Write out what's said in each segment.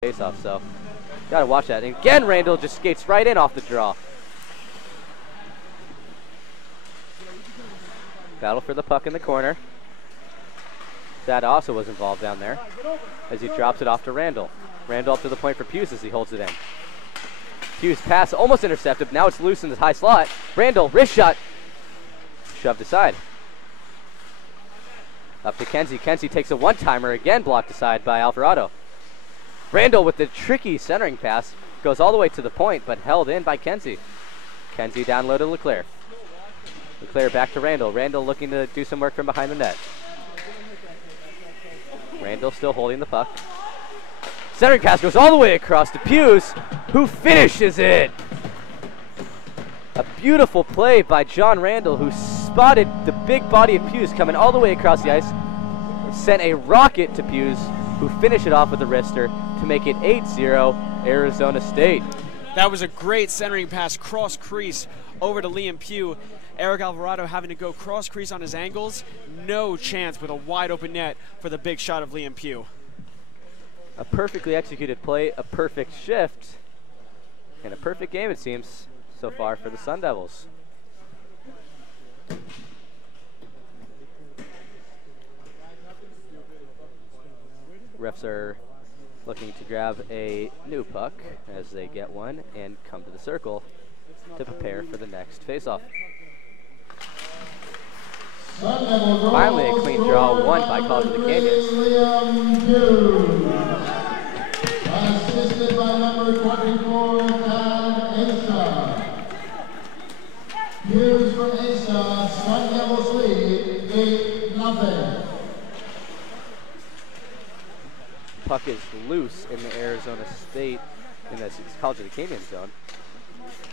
face off, so gotta watch that. And again, Randall just skates right in off the draw. Battle for the puck in the corner. That also was involved down there as he drops it off to Randall. Randall up to the point for Hughes as he holds it in. Hughes pass almost intercepted. Now it's loose in the high slot. Randall, wrist shot. Shoved aside. Up to Kenzie. Kenzie takes a one-timer, again blocked aside by Alvarado. Randall with the tricky centering pass goes all the way to the point, but held in by Kenzie. Kenzie down low to Leclerc. Leclerc back to Randall. Randall looking to do some work from behind the net. Randall still holding the puck. Centering pass goes all the way across to Hughes, who finishes it. A beautiful play by John Randall, who spotted the big body of Hughes coming all the way across the ice, sent a rocket to Hughes, who finished it off with a wrister to make it 8-0 Arizona State. That was a great centering pass cross crease over to Liam Pugh. Eric Alvarado having to go cross crease on his angles. No chance with a wide open net for the big shot of Liam Pugh. A perfectly executed play, a perfect shift, and a perfect game it seems so far for the Sun Devils. Refs are looking to grab a new puck as they get one and come to the circle to prepare for the next face-off. Finally a clean draw won by College of the Canyons. Assisted by number 24, Asa. Hughes for Asa, Sun Devils lead 8-0. Puck is loose in the Arizona State, in the College of the Canyons zone.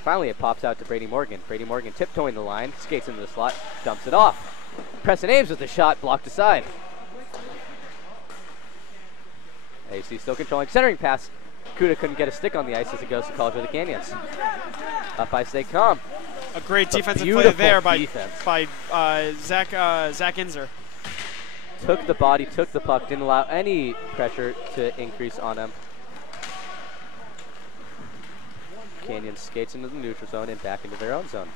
Finally it pops out to Brady Morgan. Brady Morgan tiptoeing the line, skates into the slot, dumps it off. Preston Ames with the shot, blocked aside. AC still controlling, centering pass. Kuda couldn't get a stick on the ice as it goes to College of the Canyons. Up ice they come. A great defensive play there by Zach Inzer. Took the body, took the puck, didn't allow any pressure to increase on him. Canyon skates into the neutral zone and back into their own zone.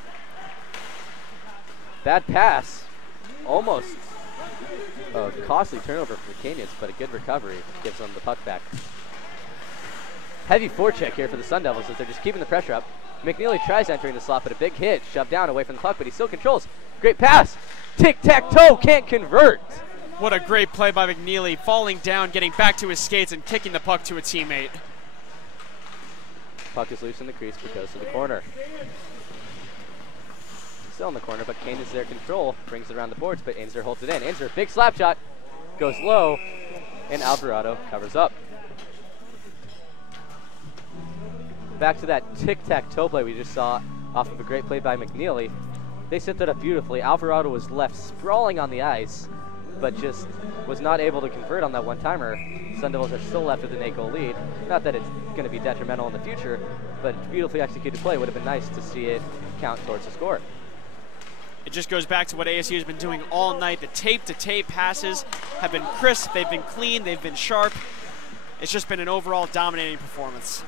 Bad pass. Almost a costly turnover for the Canyons, but a good recovery gives them the puck back. Heavy forecheck here for the Sun Devils as they're just keeping the pressure up. McNeely tries entering the slot, but a big hit, shoved down away from the puck, but he still controls. Great pass. Tic-tac-toe, can't convert. What a great play by McNeely, falling down, getting back to his skates, and kicking the puck to a teammate. Puck is loose in the crease, but goes to the corner. Still in the corner, but Kane is there control, brings it around the boards, but Inzer holds it in. Inzer, big slap shot, goes low, and Alvarado covers up. Back to that tic-tac-toe play we just saw off of a great play by McNeely. They set that up beautifully. Alvarado was left sprawling on the ice, but just was not able to convert on that one-timer. Sun Devils are still left with an 8-goal lead. Not that it's going to be detrimental in the future, but beautifully executed play. Would have been nice to see it count towards the score. It just goes back to what ASU has been doing all night. The tape-to-tape passes have been crisp, they've been clean, they've been sharp. It's just been an overall dominating performance.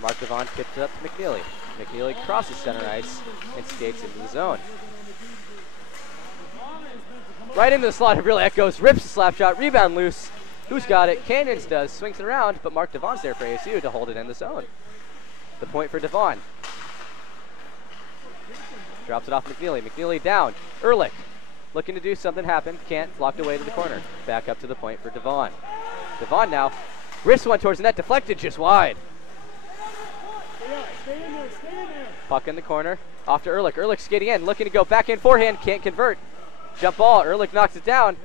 Mark Devon tips it up to McNeely. McNeely crosses center ice and skates into the zone. Right into the slot of really echoes, rips the slap shot, rebound loose. Who's got it? Canyons does, swings it around, but Mark Devon's there for ASU to hold it in the zone. The point for Devon. Drops it off McNeely. McNeely down. Ehrlich looking to do something happen. Can't. Blocked away to the corner. Back up to the point for Devon. Devon now. Wrist one towards the net. Deflected just wide. Puck in the corner. Off to Ehrlich. Ehrlich skating in. Looking to go back in forehand. Can't convert. Jump ball. Ehrlich knocks it down.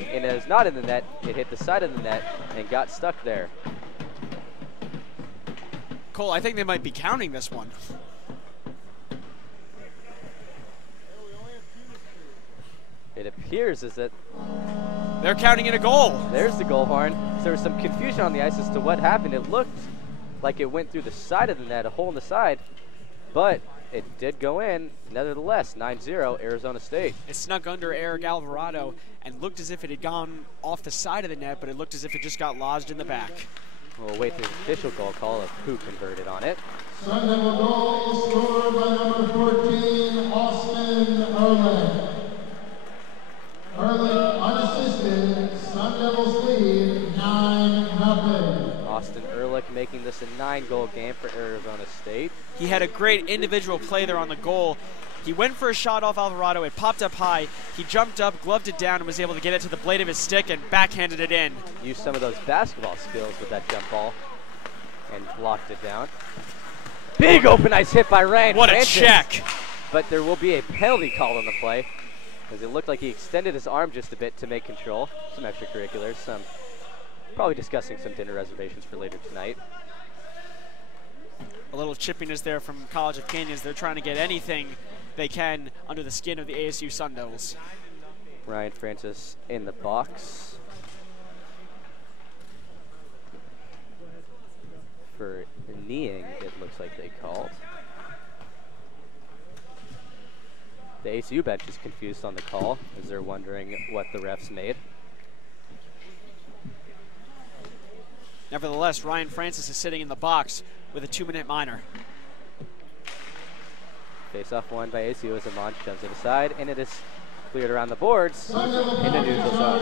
And it is not in the net. It hit the side of the net and got stuck there. Cole, I think they might be counting this one. It appears as that they're counting in a goal. There's the goal horn. So there was some confusion on the ice as to what happened. It looked like it went through the side of the net, a hole in the side, but it did go in. Nevertheless, 9-0 Arizona State. It snuck under Eric Alvarado and looked as if it had gone off the side of the net, but it looked as if it just got lodged in the back. We'll wait for the official goal call of who converted on it. Sun Devil goal scored by number 14, Austin Ehrlich. Ehrlich unassisted. Sun Devils lead 9-0. Austin Ehrlich making this a 9-goal game for Arizona State. He had a great individual play there on the goal. He went for a shot off Alvarado. It popped up high. He jumped up, gloved it down, and was able to get it to the blade of his stick and backhanded it in. Used some of those basketball skills with that jump ball and blocked it down. Big open ice hit by Ryan What Francis. a check. But there will be a penalty called on the play, as it looked like he extended his arm just a bit to make control. Some extracurriculars, probably discussing some dinner reservations for later tonight. A little chippiness there from College of Canyons. They're trying to get anything they can under the skin of the ASU Sun Devils. Ryan Francis in the box for kneeing, it looks like they called. The ASU bench is confused on the call as they're wondering what the refs made. Nevertheless, Ryan Francis is sitting in the box with a 2-minute minor. Face-off won by ASU as Amon shoves it aside, and it is cleared around the boards in the neutral zone.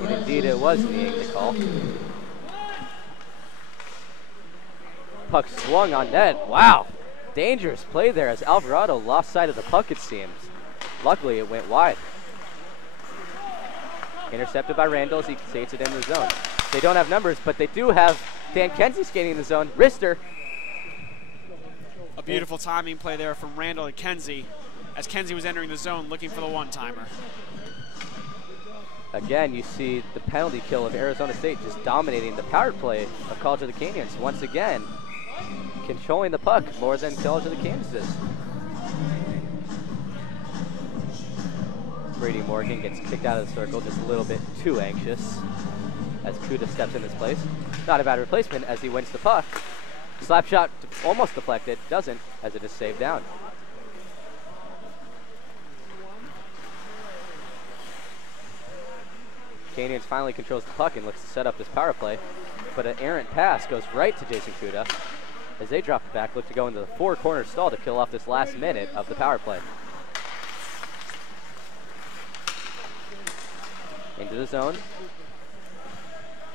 And indeed, it was kneeing the call. Puck swung on net. Wow. Dangerous play there as Alvarado lost sight of the puck, it seems. Luckily, it went wide. Intercepted by Randall as he skates it in the zone. They don't have numbers, but they do have Dan Kenzie skating in the zone. Wrister. A beautiful timing play there from Randall and Kenzie as Kenzie was entering the zone looking for the one-timer. Again, you see the penalty kill of Arizona State just dominating the power play of College of the Canyons. Once again, controlling the puck more than College of the Canyons is. Brady Morgan gets kicked out of the circle, just a little bit too anxious as Kuda steps in his place. Not a bad replacement as he wins the puck. Slap shot almost deflected, doesn't, as it is saved down. Canyons finally controls the puck and looks to set up this power play, but an errant pass goes right to Jason Kuda. As they drop it back, look to go into the four-corner stall to kill off this last minute of the power play. Into the zone.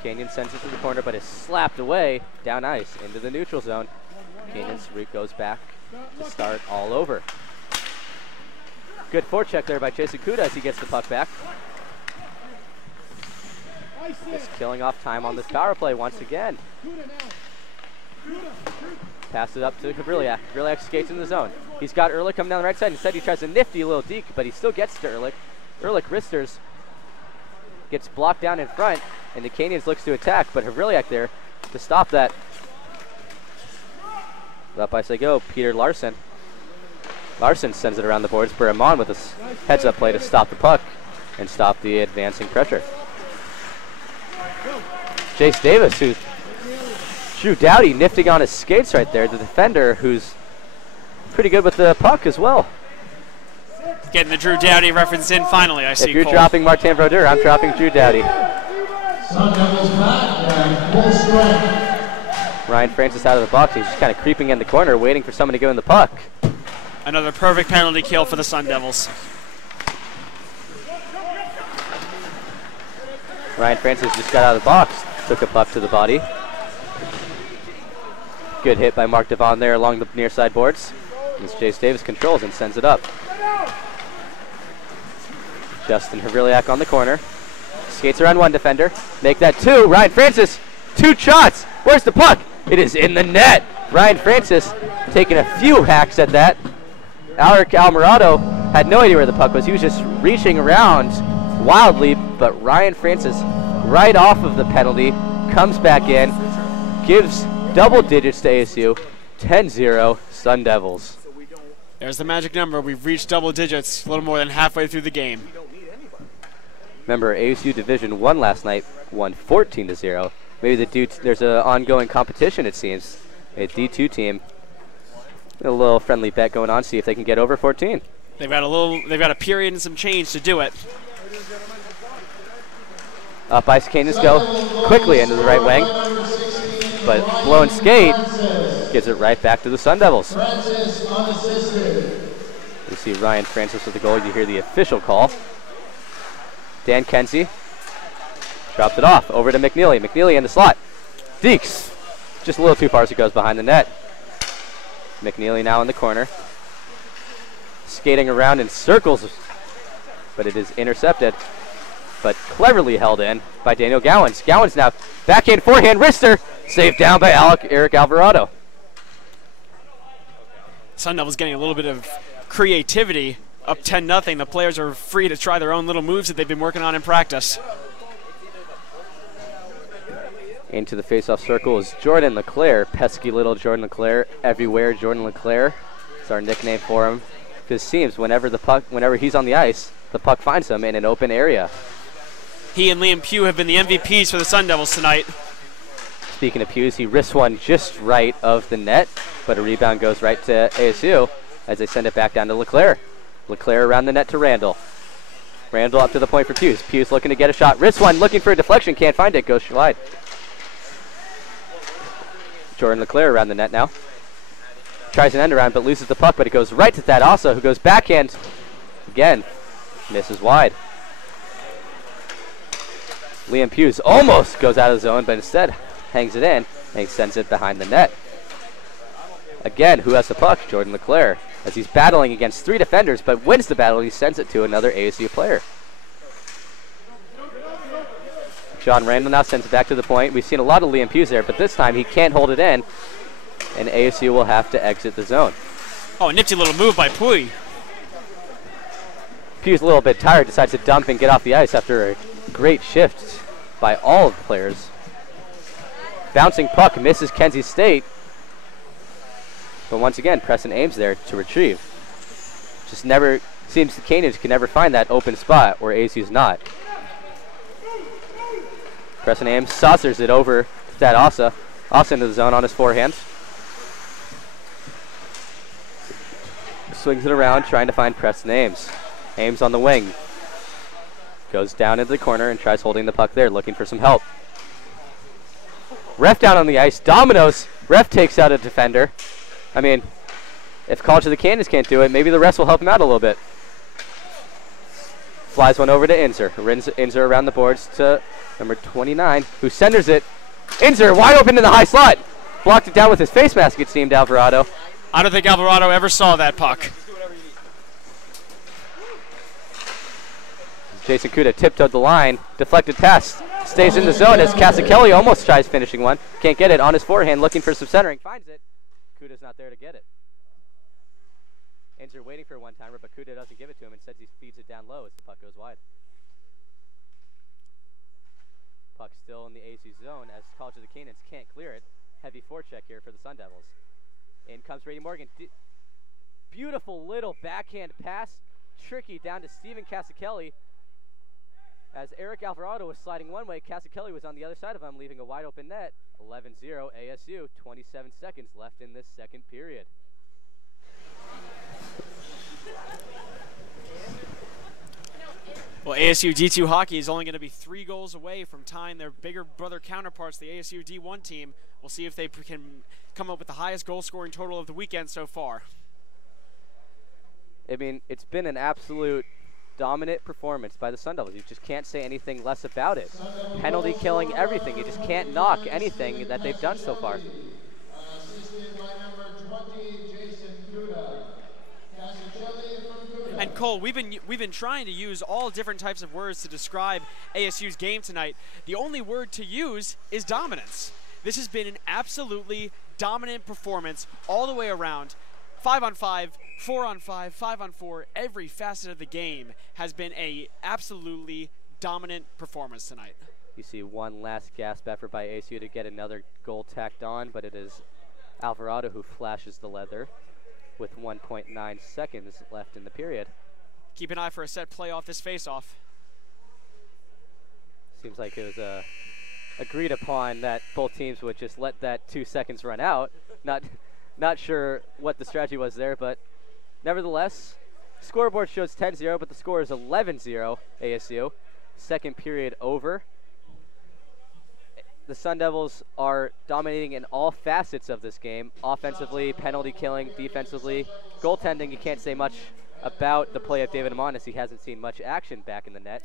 Canyon sends it to the corner, but is slapped away down ice into the neutral zone. Canyon's route goes back to start all over. Good forecheck there by Jason Kuda as he gets the puck back. Just killing off time on this power play once again. Pass it up to Havrilyak. Havrilyak skates in the zone. He's got Ehrlich coming down the right side. Instead, he tries a nifty little deke, but he still gets to Ehrlich. Ehrlich wristers, gets blocked down in front, and the Canyons looks to attack, but Havrilyak there to stop that. Up ice they go, Peter Larson. Larson sends it around the boards, Burramon with a heads-up play to stop the puck and stop the advancing pressure. Jace Davis, who Drew Dowdy nifting on his skates right there, the defender who's pretty good with the puck as well. Getting the Drew Dowdy reference in finally, I see. If you're Cole. dropping Martin Brodeur, I'm dropping Drew Dowdy. Sun Devils back and full strength. Ryan Francis out of the box. He's just kind of creeping in the corner, waiting for someone to go in the puck. Another perfect penalty kill for the Sun Devils. Ryan Francis just got out of the box, took a puck to the body. Good hit by Mark Devon there along the near side boards. As Jace Davis controls and sends it up. Justin Havrilyak on the corner. Skates around one defender. Make that two. Ryan Francis, two shots. Where's the puck? It is in the net. Ryan Francis taking a few hacks at that. Alaric Alvarado had no idea where the puck was. He was just reaching around wildly, but Ryan Francis, right off of the penalty, comes back in, gives double digits to ASU, 10-0 Sun Devils. There's the magic number. We've reached double digits a little more than halfway through the game. Remember, ASU Division 1 last night won 14-0. Maybe there's an ongoing competition, it seems. A D2 team. A little friendly bet going on, see if they can get over 14. They've got a period and some change to do it. Up ice, Canes go quickly into the right wing, but blown skate gives it right back to the Sun Devils. You see Ryan Francis with the goal. You hear the official call. Dan Kenzie dropped it off over to McNeely. McNeely in the slot. Deeks, just a little too far as it goes behind the net. McNeely now in the corner. Skating around in circles, but it is intercepted, but cleverly held in by Daniel Gowans. Gowans now backhand, forehand, wrister, saved down by Eric Alvarado. Sun Devils getting a little bit of creativity. Up 10-0. The players are free to try their own little moves that they've been working on in practice. Into the face-off circle is Jordan LeClaire. Pesky little Jordan LeClaire. Everywhere Jordan LeClaire. It's our nickname for him. Because it seems whenever he's on the ice, the puck finds him in an open area. He and Liam Pugh have been the MVPs for the Sun Devils tonight. Speaking of Hughes, he wrists one just right of the net, but a rebound goes right to ASU as they send it back down to LeClaire. LeClaire around the net to Randall. Randall up to the point for Hughes. Hughes looking to get a shot. Wrists one, looking for a deflection, can't find it, goes wide. Jordan LeClaire around the net now. Tries an end around, but loses the puck, but it goes right to Thad Asa, who goes backhand. Again, misses wide. Liam Hughes almost goes out of the zone, but instead hangs it in and sends it behind the net. Again, who has the puck? Jordan LeClaire, as he's battling against 3 defenders, but wins the battle. He sends it to another ASU player. John Randall now sends it back to the point. We've seen a lot of Liam Hughes there, but this time he can't hold it in, and ASU will have to exit the zone. Oh, a nifty little move by Pui. Pugh's a little bit tired, decides to dump and get off the ice after a great shift by all of the players. Bouncing puck misses Kenzie State. But once again, Preston Ames there to retrieve. Just never, seems the Canians can never find that open spot where ASU's not. Preston Ames saucers it over to Thad Asa. Asa into the zone on his forehand. Swings it around, trying to find Preston Ames. Ames on the wing. Goes down into the corner and tries holding the puck there, looking for some help. Ref down on the ice. Dominoes. Ref takes out a defender. I mean, if College of the Canyons can't do it, maybe the rest will help him out a little bit. Flies one over to Inzer. Inzer around the boards to number 29, who centers it. Inzer wide open in the high slot. Blocked it down with his face mask, it seemed, Alvarado. I don't think Alvarado ever saw that puck. Jason Kuda tiptoed the line. Deflected pass. Stays in the zone as Casakelli almost tries finishing one. Can't get it on his forehand, looking for some centering. Finds it. Kuda's not there to get it. Inzer waiting for a one-timer, but Kuda doesn't give it to him. Instead, he feeds it down low as the puck goes wide. Puck still in the ASU zone as College of the Canyons can't clear it. Heavy forecheck here for the Sun Devils. In comes Brady Morgan. Beautiful little backhand pass. Tricky down to Steven Casakelli. As Eric Alvarado was sliding one way, Casakelli was on the other side of him, leaving a wide open net. 11-0 ASU, 27 seconds left in this second period. Well, ASU D2 hockey is only going to be 3 goals away from tying their bigger brother counterparts, the ASU D1 team. We'll see if they can come up with the highest goal scoring total of the weekend so far. I mean, it's been an absolute dominant performance by the Sun Devils. You just can't say anything less about it. Penalty killing, everything. You just can't knock anything that they've done so far. And Cole, we've been trying to use all different types of words to describe ASU's game tonight. The only word to use is dominance. This has been an absolutely dominant performance all the way around. 5-on-5, 4-on-5, 5-on-4, every facet of the game has been a absolutely dominant performance tonight. You see one last gasp effort by ASU to get another goal tacked on, but it is Alvarado who flashes the leather with 1.9 seconds left in the period. Keep an eye for a set play off this face-off. Seems like it was agreed upon that both teams would just let that 2 seconds run out. Not sure what the strategy was there, but nevertheless, scoreboard shows 10-0, but the score is 11-0 ASU. Second period over, the Sun Devils are dominating in all facets of this game. Offensively, penalty killing, defensively, goaltending. You can't say much about the play of David Amon as he hasn't seen much action back in the net.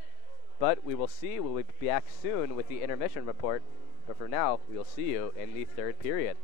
But we will see. We'll be back soon with the intermission report. But for now, we'll see you in the third period.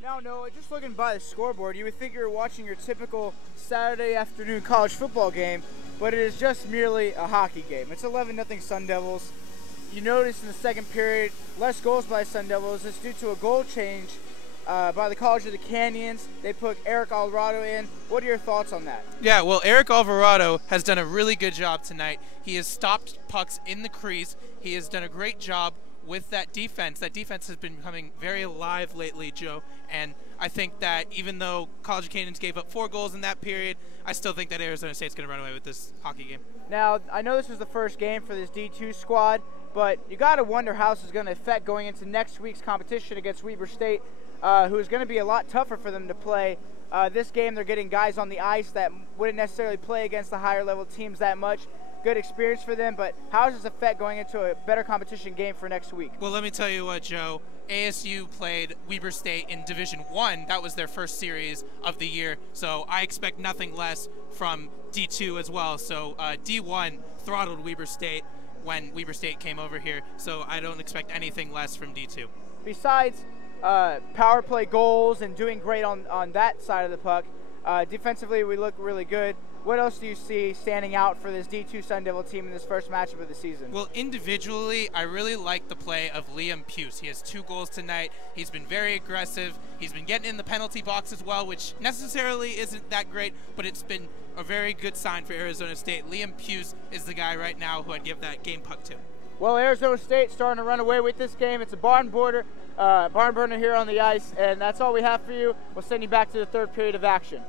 Now, Noah, just looking by the scoreboard, you would think you were watching your typical Saturday afternoon college football game, but it is just merely a hockey game. It's 11-0 Sun Devils. You notice in the second period, less goals by Sun Devils. It's due to a goal change by the College of the Canyons. They put Eric Alvarado in. What are your thoughts on that? Yeah, well, Eric Alvarado has done a really good job tonight. He has stopped pucks in the crease. He has done a great job with that defense. That defense has been becoming very alive lately, Joe. And I think that even though College of Canyons gave up 4 goals in that period, I still think that Arizona State's going to run away with this hockey game. Now, I know this was the first game for this D2 squad, but you got to wonder how this is going to affect going into next week's competition against Weber State, who is going to be a lot tougher for them to play. This game, they're getting guys on the ice that wouldn't necessarily play against the higher level teams that much. Good experience for them, but how does this affect going into a better competition game for next week? Well, let me tell you what, Joe. ASU played Weber State in Division I. That was their first series of the year, so I expect nothing less from D2 as well. So D1 throttled Weber State when Weber State came over here, so I don't expect anything less from D2. Besides power play goals and doing great on that side of the puck, defensively we look really good. What else do you see standing out for this D2 Sun Devil team in this first matchup of the season? Well, individually, I really like the play of Liam Puce. He has 2 goals tonight. He's been very aggressive. He's been getting in the penalty box as well, which necessarily isn't that great, but it's been a very good sign for Arizona State. Liam Puce is the guy right now who I'd give that game puck to. Well, Arizona State starting to run away with this game. It's a barn burner here on the ice, and that's all we have for you. We'll send you back to the third period of action.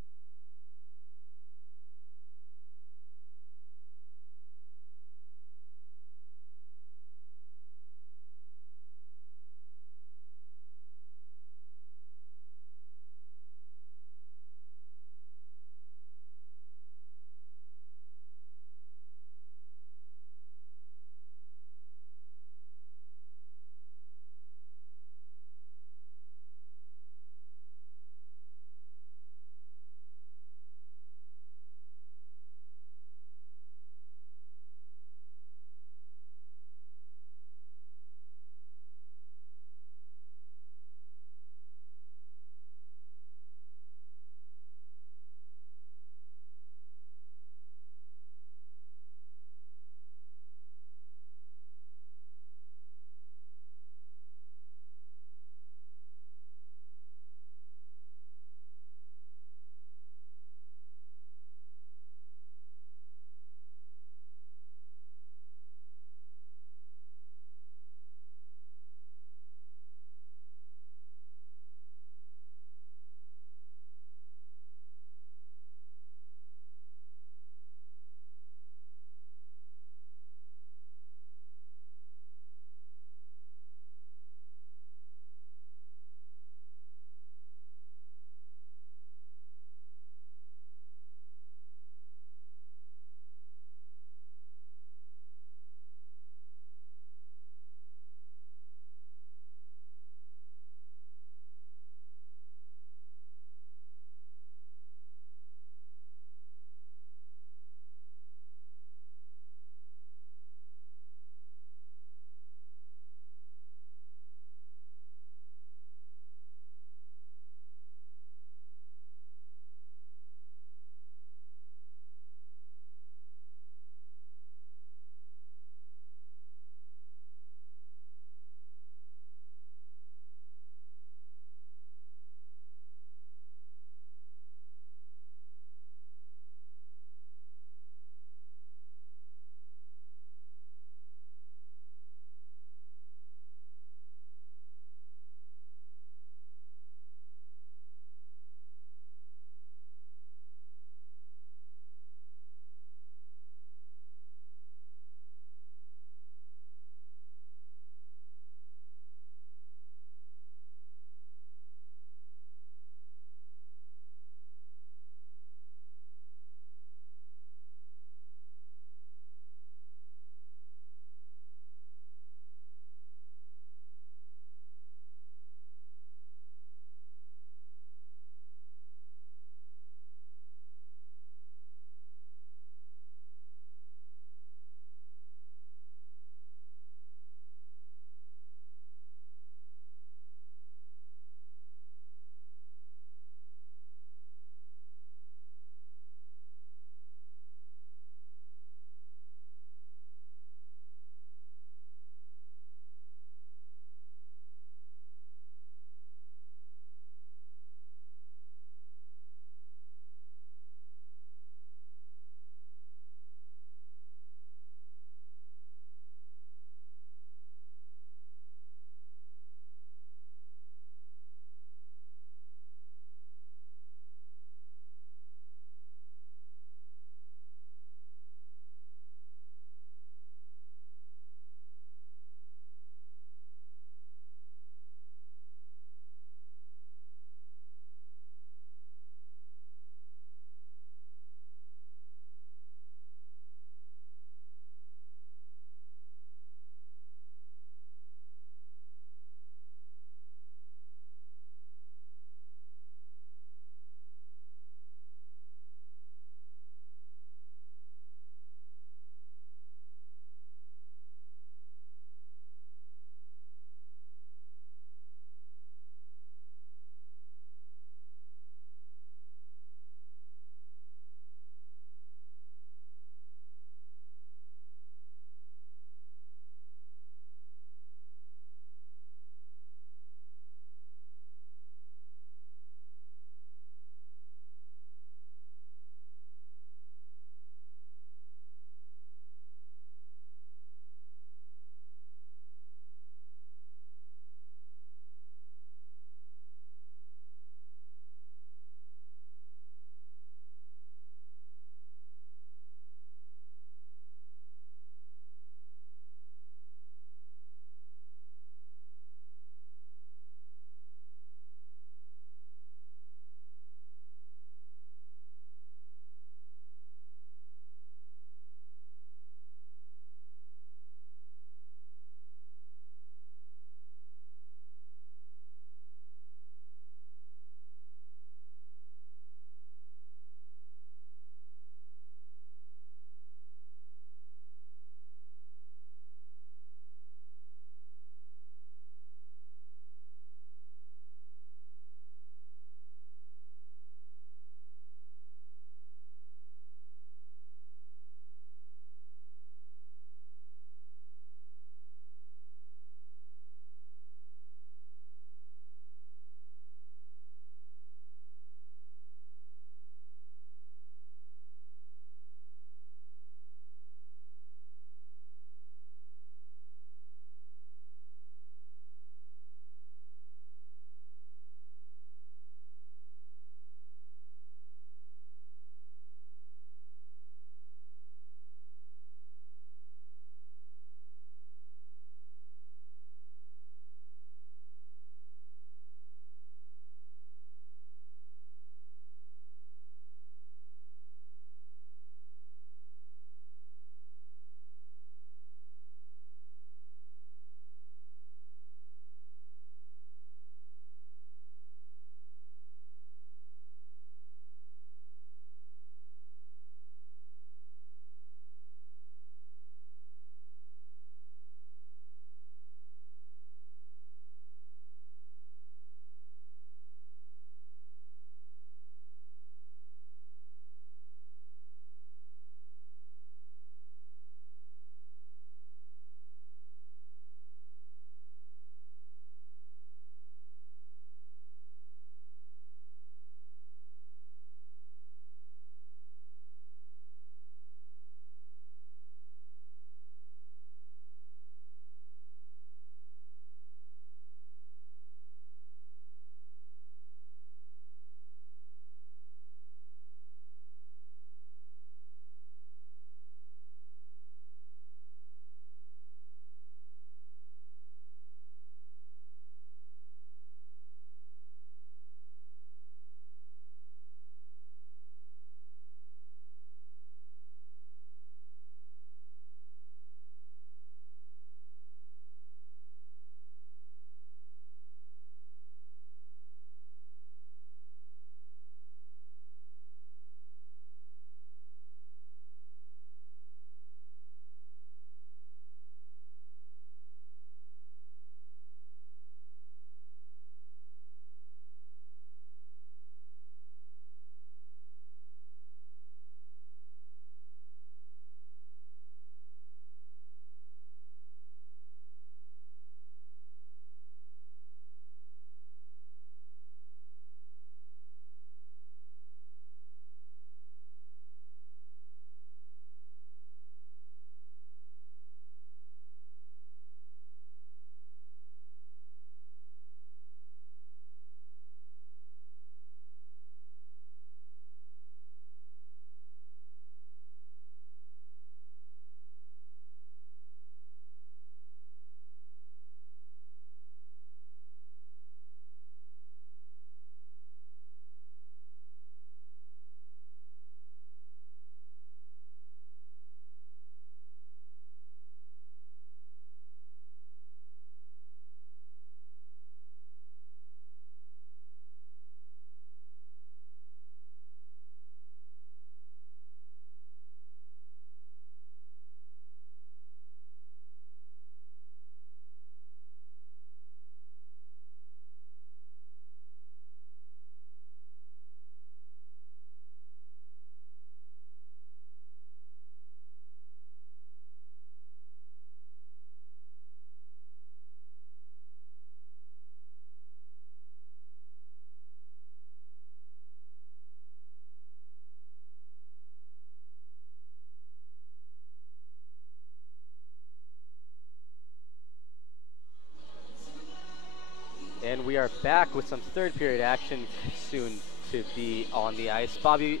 are back with some third period action soon to be on the ice. Bobby,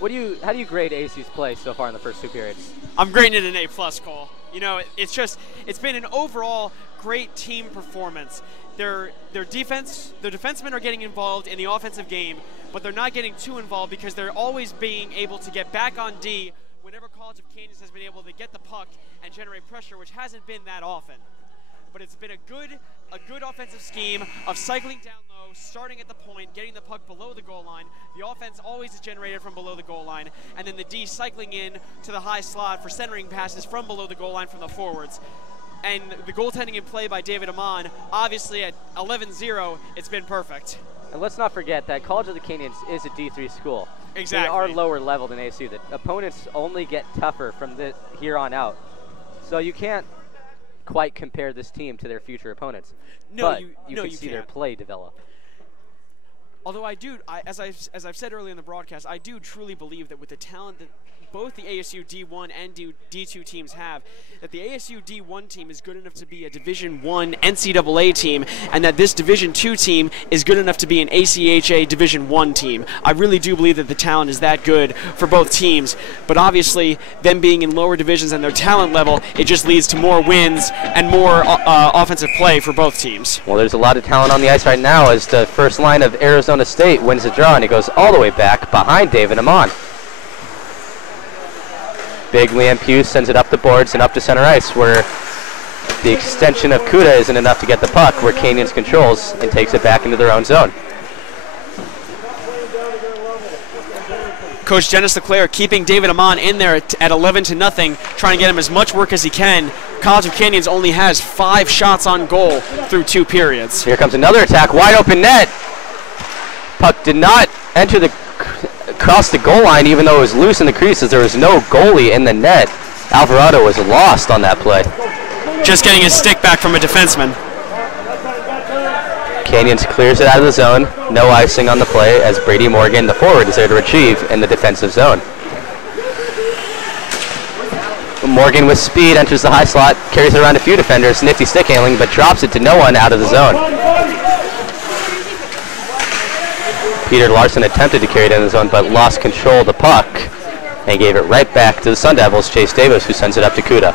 how do you grade ASU's play so far in the first 2 periods? I'm grading it an A+, Cole. You know, it's been an overall great team performance. Their defensemen are getting involved in the offensive game, but they're not getting too involved because they're always being able to get back on D whenever College of Canyons has been able to get the puck and generate pressure, which hasn't been that often. But it's been a good offensive scheme of cycling down low, starting at the point, getting the puck below the goal line. The offense always is generated from below the goal line, and then the D cycling in to the high slot for centering passes from below the goal line from the forwards. And the goaltending and play by David Amon, obviously at 11-0, it's been perfect. And let's not forget that College of the Canyons is a D3 school. Exactly. They are lower level than ASU. The opponents only get tougher from here on out. So you can't quite compare this team to their future opponents. No, but you can see their play develop. Although as I've said earlier in the broadcast, I do truly believe that with the talent that both the ASU D1 and D2 teams have, that the ASU D1 team is good enough to be a Division I NCAA team, and that this Division II team is good enough to be an ACHA Division I team. I really do believe that the talent is that good for both teams, but obviously them being in lower divisions and their talent level, it just leads to more wins and more offensive play for both teams. Well, there's a lot of talent on the ice right now as the first line of Arizona State wins the draw, and it goes all the way back behind David Amon. Big Liam Pugh sends it up the boards and up to center ice, where the extension of Kuda isn't enough to get the puck, where Canyons controls and takes it back into their own zone. Coach Dennis LeClaire keeping David Amon in there at 11-0, trying to get him as much work as he can. College of Canyons only has 5 shots on goal through 2 periods. Here comes another attack, wide open net. Puck did not enter across the goal line, even though it was loose in the creases. There was no goalie in the net. Alvarado was lost on that play. Just getting his stick back from a defenseman. Canyons clears it out of the zone. No icing on the play as Brady Morgan, the forward, is there to retrieve in the defensive zone. Morgan with speed enters the high slot, carries it around a few defenders, nifty stick handling, but drops it to no one out of the zone. Peter Larson attempted to carry it in the zone, but lost control of the puck and gave it right back to the Sun Devils. Chase Davis, who sends it up to Kuda.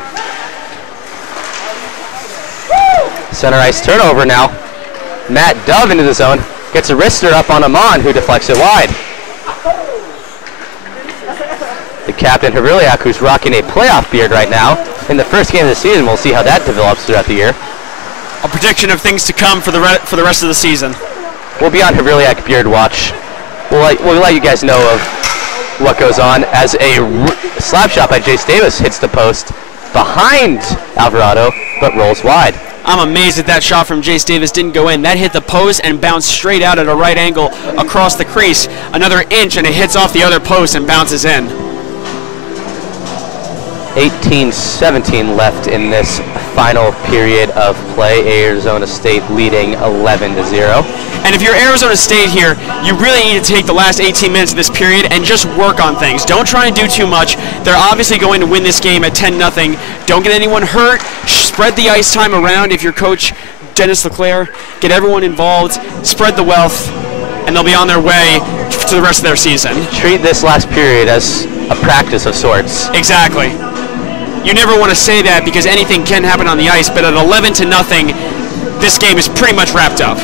Center ice turnover now. Matt Dove into the zone, gets a wrister up on Amon, who deflects it wide. The captain, Havrilyak, who's rocking a playoff beard right now. In the first game of the season, we'll see how that develops throughout the year. A prediction of things to come for the rest of the season. We'll be on Havrilyak Beard Watch. We'll let you guys know of what goes on as a slap shot by Jace Davis hits the post behind Alvarado, but rolls wide. I'm amazed that shot from Jace Davis didn't go in. That hit the post and bounced straight out at a right angle across the crease. Another inch and it hits off the other post and bounces in. 18-17 left in this final period of play. Arizona State leading 11-0. And if you're Arizona State here, you really need to take the last 18 minutes of this period and just work on things. Don't try and do too much. They're obviously going to win this game at 10-0. Don't get anyone hurt. Spread the ice time around if you're Coach Dennis LeClaire. Get everyone involved. Spread the wealth, and they'll be on their way to the rest of their season. Treat this last period as a practice of sorts. Exactly. You never want to say that because anything can happen on the ice, but at 11-0, this game is pretty much wrapped up.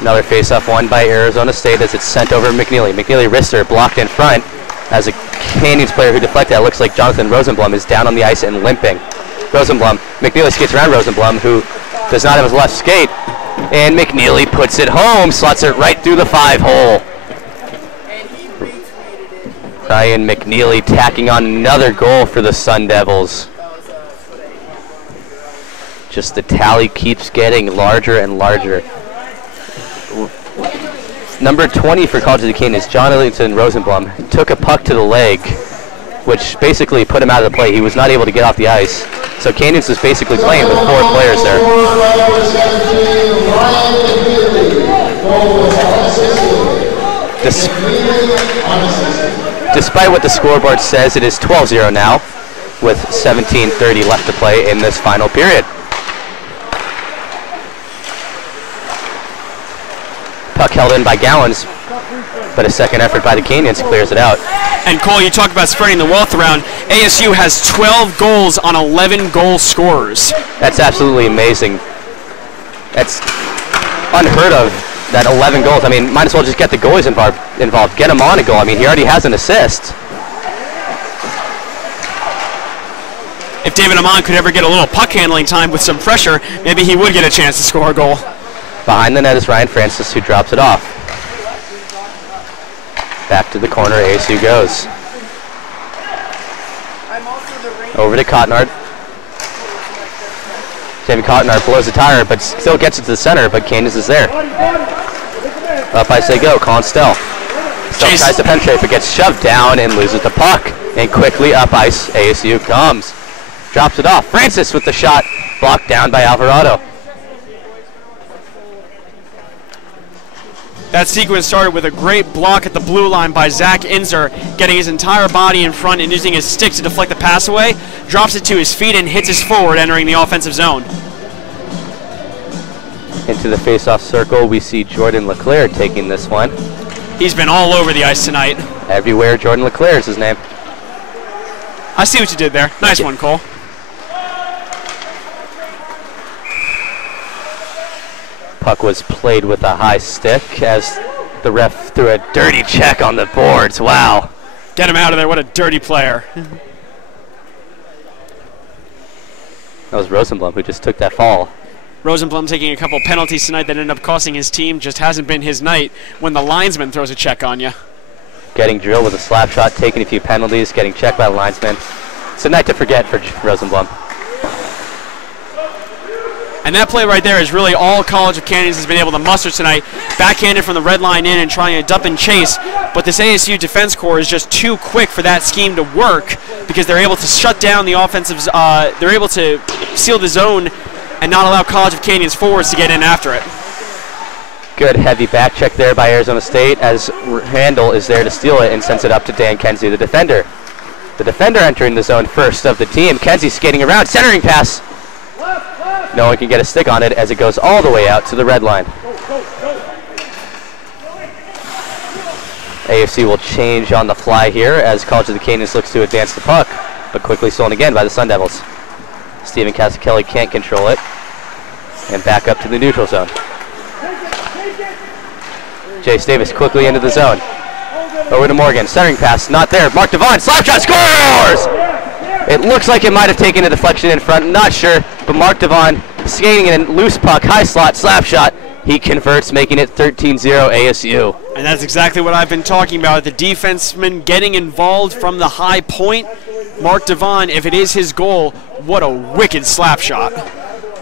Another face-off won by Arizona State as it's sent over McNeely. McNeely wrister blocked in front as a Canyons player who deflected. It looks like Jonathan Rosenblum is down on the ice and limping. McNeely skates around Rosenblum, who does not have his left skate, and McNeely puts it home, slots it right through the 5-hole. Ryan McNeely tacking on another goal for the Sun Devils. Just the tally keeps getting larger and larger. Number 20 for College of the Canyons, John Ellington Rosenblum, took a puck to the leg, which basically put him out of the play. He was not able to get off the ice. So Canyons was basically playing with 4 players there. Despite what the scoreboard says, it is 12-0 now, with 17:30 left to play in this final period. Puck held in by Gowans, but a second effort by the Canyons clears it out. And Cole, you talk about spreading the wealth around. ASU has 12 goals on 11 goal scorers. That's absolutely amazing. That's unheard of, that 11 goals. I mean, might as well just get the goalies involved. Get him on a goal. I mean, he already has an assist. If David Amon could ever get a little puck handling time with some pressure, maybe he would get a chance to score a goal. Behind the net is Ryan Francis, who drops it off. Back to the corner, ASU goes. Over to Cottonard. Jamie Cottonard blows the tire, but still gets it to the center, but Canyons is there. Up ice they go, Colin Stell. Stell tries to penetrate, but gets shoved down and loses the puck. And quickly up ice, ASU comes. Drops it off. Francis with the shot, blocked down by Alvarado. That sequence started with a great block at the blue line by Zach Inzer, getting his entire body in front and using his stick to deflect the pass away, drops it to his feet and hits his forward, entering the offensive zone. Into the face-off circle, we see Jordan LeClaire taking this one. He's been all over the ice tonight. Everywhere, Jordan LeClaire is his name. I see what you did there. Nice one, Cole. Puck was played with a high stick as the ref threw a dirty check on the boards. Wow. Get him out of there. What a dirty player. That was Rosenblum who just took that fall. Rosenblum taking a couple penalties tonight that ended up costing his team. Just hasn't been his night when the linesman throws a check on you. Getting drilled with a slap shot, taking a few penalties, getting checked by the linesman. It's a night to forget for Rosenblum. And that play right there is really all College of Canyons has been able to muster tonight. Backhanded from the red line in and trying to dump and chase. But this ASU defense core is just too quick for that scheme to work because they're able to shut down the offensive, they're able to seal the zone and not allow College of Canyons forwards to get in after it. Good heavy back check there by Arizona State as Randall is there to steal it and sends it up to Dan Kenzie, the defender. The defender entering the zone first of the team. Kenzie skating around, centering pass. No one can get a stick on it as it goes all the way out to the red line. AFC will change on the fly here as College of the Canyons looks to advance the puck, but quickly stolen again by the Sun Devils. Stephen Casakelli can't control it, and back up to the neutral zone. Jace Davis quickly into the zone. Over to Morgan, centering pass, not there. Mark Devon, slap shot, scores! It looks like it might have taken a deflection in front, not sure, but Mark Devon skating in a loose puck, high slot, slap shot. He converts, making it 13-0 ASU. And that's exactly what I've been talking about, the defenseman getting involved from the high point. Mark Devon, if it is his goal, what a wicked slap shot.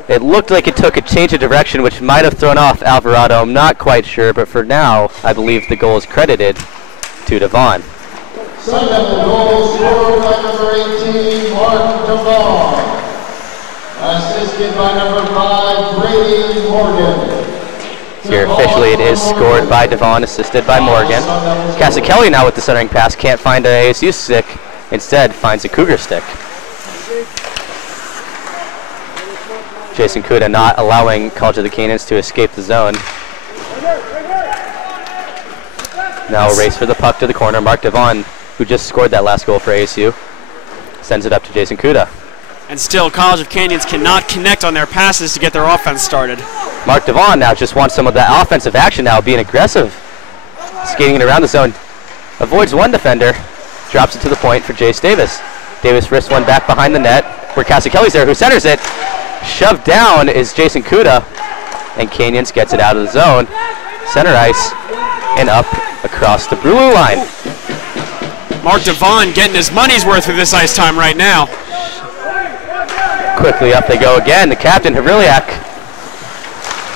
It looked like it took a change of direction, which might have thrown off Alvarado. I'm not quite sure, but for now, I believe the goal is credited to Devon. Sun Devil goal scored by number 18, Mark Devon. Assisted by number 5, Brady Morgan. Here officially it is scored by Devon, assisted by Morgan. Casakelli now with the centering pass, can't find an ASU stick, instead finds a Cougar stick. Jason Kuda not allowing College of the Canyons to escape the zone. Now a race for the puck to the corner. Mark Devon, who just scored that last goal for ASU, sends it up to Jason Kuda. And still, College of Canyons cannot connect on their passes to get their offense started. Mark Devon now just wants some of that offensive action now, being aggressive. Skating it around the zone. Avoids one defender. Drops it to the point for Jace Davis. Davis wrists one back behind the net, where Casakelli's there, who centers it. Shoved down is Jason Kuda, and Canyons gets it out of the zone. Center ice, and up across the blue line. Mark Devon getting his money's worth of this ice time right now. Quickly up they go again. The captain, Havrilyak,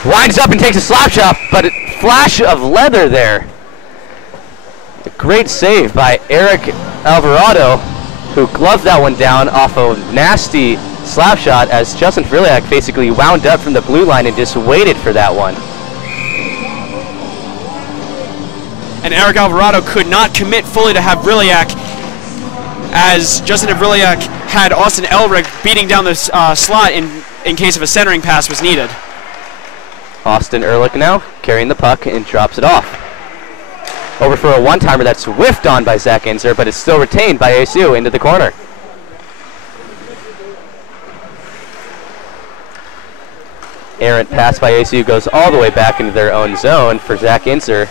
winds up and takes a slap shot, but a flash of leather there. A great save by Eric Alvarado, who gloved that one down off a nasty slap shot as Justin Havrilyak basically wound up from the blue line and just waited for that one. And Eric Alvarado could not commit fully to Havrilyak as Justin Havrilyak had Austin Elric beating down the slot in case of a centering pass was needed. Austin Ehrlich now carrying the puck and drops it off. Over for a one-timer that's whiffed on by Zach Inzer, but it's still retained by ASU into the corner. Errant pass by ASU goes all the way back into their own zone for Zach Inzer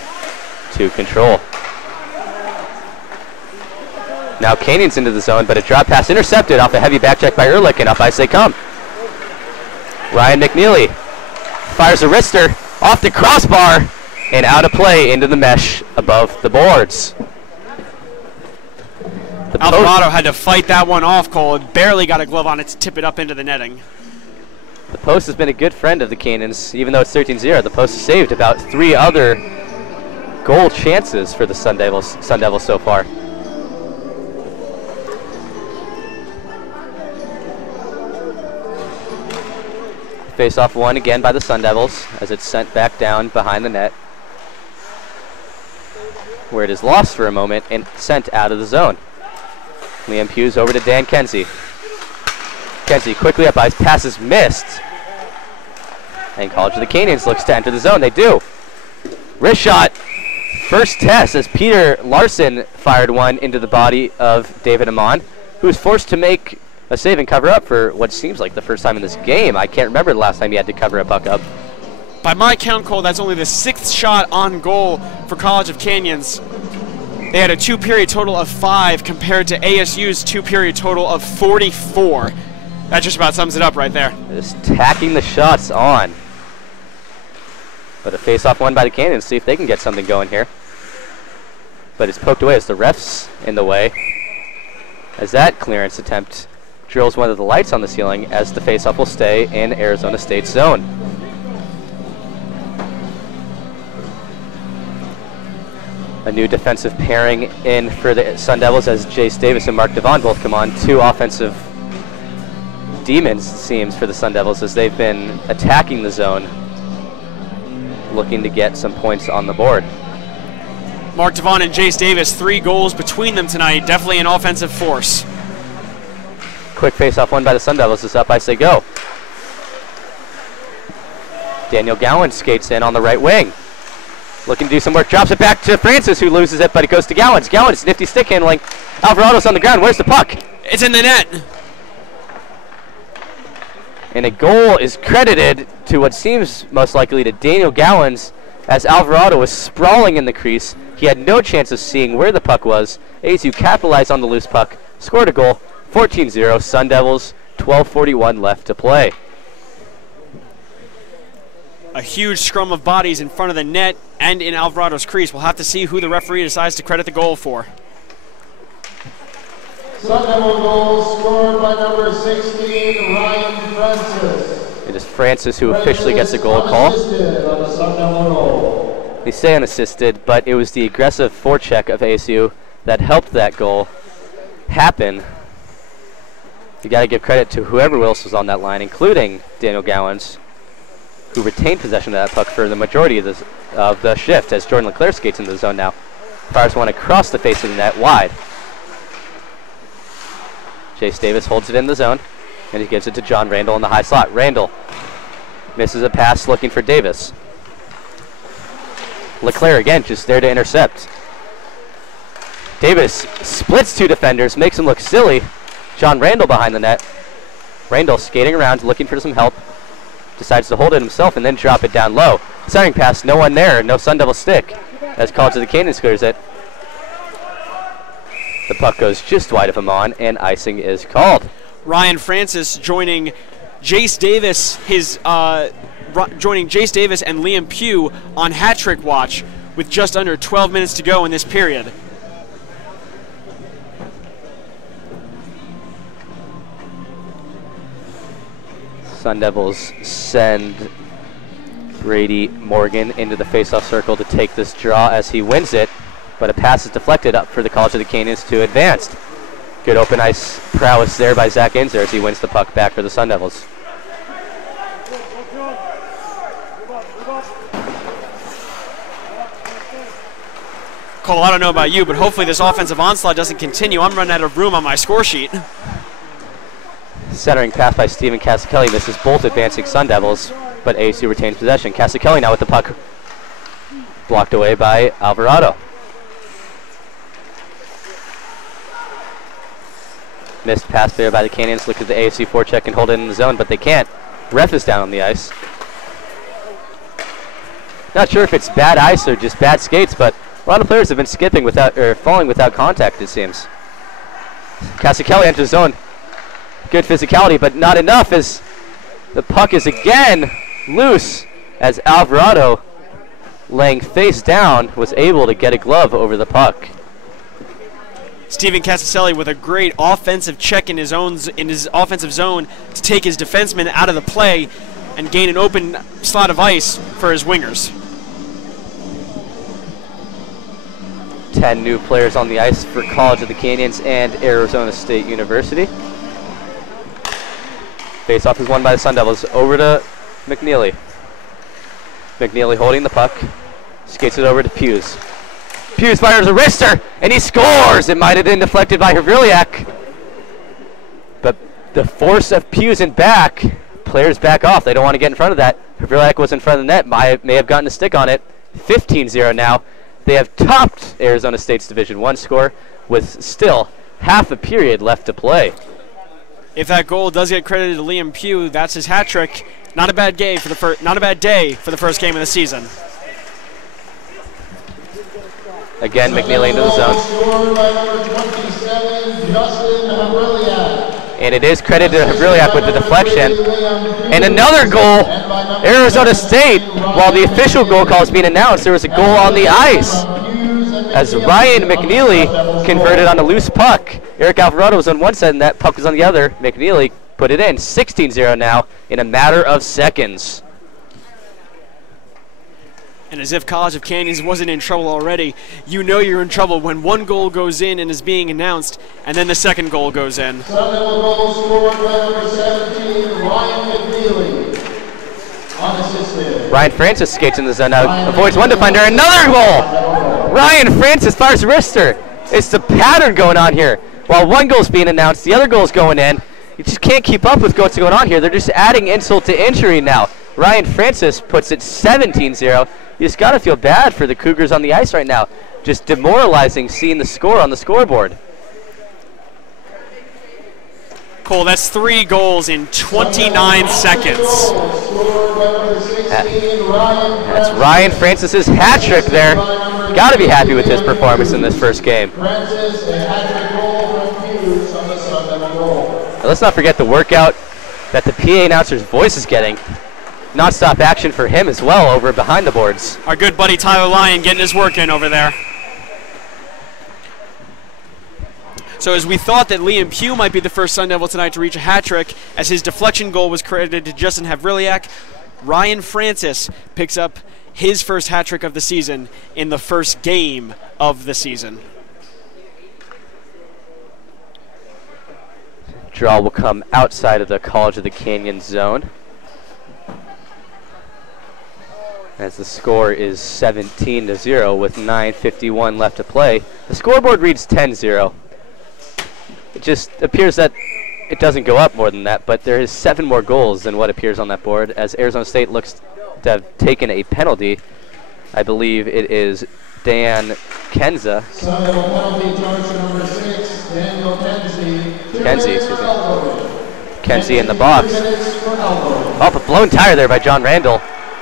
to control. Now Canyon's into the zone, but a drop pass intercepted off a heavy back check by Ehrlich, and up ice they come. Ryan McNeely fires a wrister off the crossbar and out of play into the mesh above the boards. Alvarado had to fight that one off, Cole. It barely got a glove on it to tip it up into the netting. The post has been a good friend of the Canyons. Even though it's 13-0, the post has saved about 3 other goal chances for the Sun Devils so far. Face-off won again by the Sun Devils as it's sent back down behind the net, where it is lost for a moment and sent out of the zone. Liam Hughes over to Dan Kenzie. Kenzie quickly up ice, passes missed. And College of the Canyons looks to enter the zone. They do. Wrist shot. First test as Peter Larson fired one into the body of David Amon, who was forced to make a save and cover up for what seems like the first time in this game. I can't remember the last time he had to cover a puck up. By my count, Cole, that's only the 6th shot on goal for College of Canyons. They had a 2-period total of 5 compared to ASU's 2-period total of 44. That just about sums it up right there. Just tacking the shots on. But a face-off won by the Canyons. See if they can get something going here. But it's poked away as the ref's in the way. As that clearance attempt drills one of the lights on the ceiling, as the face-off will stay in Arizona State's zone. A new defensive pairing in for the Sun Devils as Jace Davis and Mark Devon both come on. 2 offensive demons, it seems, for the Sun Devils as they've been attacking the zone, looking to get some points on the board. Mark Devon and Jace Davis, 3 goals between them tonight. Definitely an offensive force. Quick face-off won by the Sun Devils as up ice they go. Daniel Gowan skates in on the right wing. Looking to do some work, drops it back to Francis, who loses it, but it goes to Gowans. Gowans, nifty stick handling. Alvarado's on the ground. Where's the puck? It's in the net. And a goal is credited to what seems most likely to Daniel Gowans, as Alvarado was sprawling in the crease. He had no chance of seeing where the puck was. ASU capitalized on the loose puck, scored a goal. 14-0, Sun Devils, 12:41 left to play. A huge scrum of bodies in front of the net and in Alvarado's crease. We'll have to see who the referee decides to credit the goal for. Sun Devil goal scored by number 16, Ryan Francis. It is Francis who officially gets a goal call. They say unassisted, but it was the aggressive forecheck of ASU that helped that goal happen. You got to give credit to whoever else was on that line, including Daniel Gowans, who retained possession of that puck for the majority of the shift as Jordan LeClaire skates into the zone now. Fires one across the face of the net, wide. Jace Davis holds it in the zone, and he gives it to John Randall in the high slot. Randall misses a pass looking for Davis. LeClaire again just there to intercept. Davis splits 2 defenders, makes him look silly. John Randall behind the net. Randall skating around looking for some help. Decides to hold it himself and then drop it down low. Centering pass, no one there, no Sun Devil stick. As College of the Canyons clears it. The puck goes just wide of him on, and icing is called. Ryan Francis joining Jace Davis, joining Jace Davis and Liam Pugh on hat trick watch with just under 12 minutes to go in this period. Sun Devils send Brady Morgan into the faceoff circle to take this draw as he wins it, but a pass is deflected up for the College of the Canyons to advance. Good open ice prowess there by Zach Inzer as he wins the puck back for the Sun Devils. Cole, I don't know about you, but hopefully this offensive onslaught doesn't continue. I'm running out of room on my score sheet. Centering pass by Steven Casakelli misses both advancing Sun Devils. but ASU retains possession. Cassicelli now with the puck, blocked away by Alvarado. Missed pass there by the Canyons. Look at the ASU forecheck and hold it in the zone, but they can't. Ref is down on the ice. Not sure if it's bad ice or just bad skates, but a lot of players have been skipping without, or falling without contact, it seems. Cassicelli enters zone. Good physicality, but not enough as the puck is again loose as Alvarado, laying face down, was able to get a glove over the puck. Steven Cassicelli with a great offensive check in his offensive zone to take his defenseman out of the play and gain an open slot of ice for his wingers. 10 new players on the ice for College of the Canyons and Arizona State University. Face-off is won by the Sun Devils. Over to McNeely. McNeely holding the puck. Skates it over to Hughes. Hughes fires a wrister, and he scores! It might have been deflected by Havrilyak. But the force of Hughes in back, players back off. They don't want to get in front of that. Havrilyak was in front of the net, may have gotten a stick on it. 15-0 now. They have topped Arizona State's Division I score with still half a period left to play. If that goal does get credited to Liam Pugh, that's his hat trick. Not a bad day for the first game of the season. Again, McNeely into the zone. And it is credited to Havrilyak with the deflection. And another goal, Arizona State. While the official goal call is being announced, there was a goal on the ice as Ryan McNeely converted on a loose puck. Eric Alvarado was on one side and that puck was on the other. McNeely put it in. 16-0 now in a matter of seconds. And as if College of Canyons wasn't in trouble already, you know you're in trouble when one goal goes in and is being announced, and then the second goal goes in. Goal scored by number 17, Ryan McNeely. Unassisted. Ryan Francis skates in the zone now, avoids one defender, another goal! Ryan Francis fires wrister. It's the pattern going on here. While one goal's being announced, the other goal's going in. You just can't keep up with what's going on here. They're just adding insult to injury now. Ryan Francis puts it 17-0. You just got to feel bad for the Cougars on the ice right now. Just demoralizing seeing the score on the scoreboard. Cole, that's 3 goals in 29 seconds. That's Ryan Francis's hat trick there. Got to be happy with his performance in this first game. Now, let's not forget the workout that the PA announcer's voice is getting. Non-stop action for him as well over behind the boards. Our good buddy Tyler Lyon getting his work in over there. So as we thought that Liam Pugh might be the first Sun Devil tonight to reach a hat trick, as his deflection goal was credited to Justin Havrilyak, Ryan Francis picks up his first hat trick of the season in the first game of the season. Draw will come outside of the College of the Canyons zone, as the score is 17-0 with 9:51 left to play. The scoreboard reads 10-0. It just appears that it doesn't go up more than that, but there is 7 more goals than what appears on that board, as Arizona State looks to have taken a penalty. I believe it is Dan Kenza. Kenzie in the box. Oh, a blown tire there by John Randall.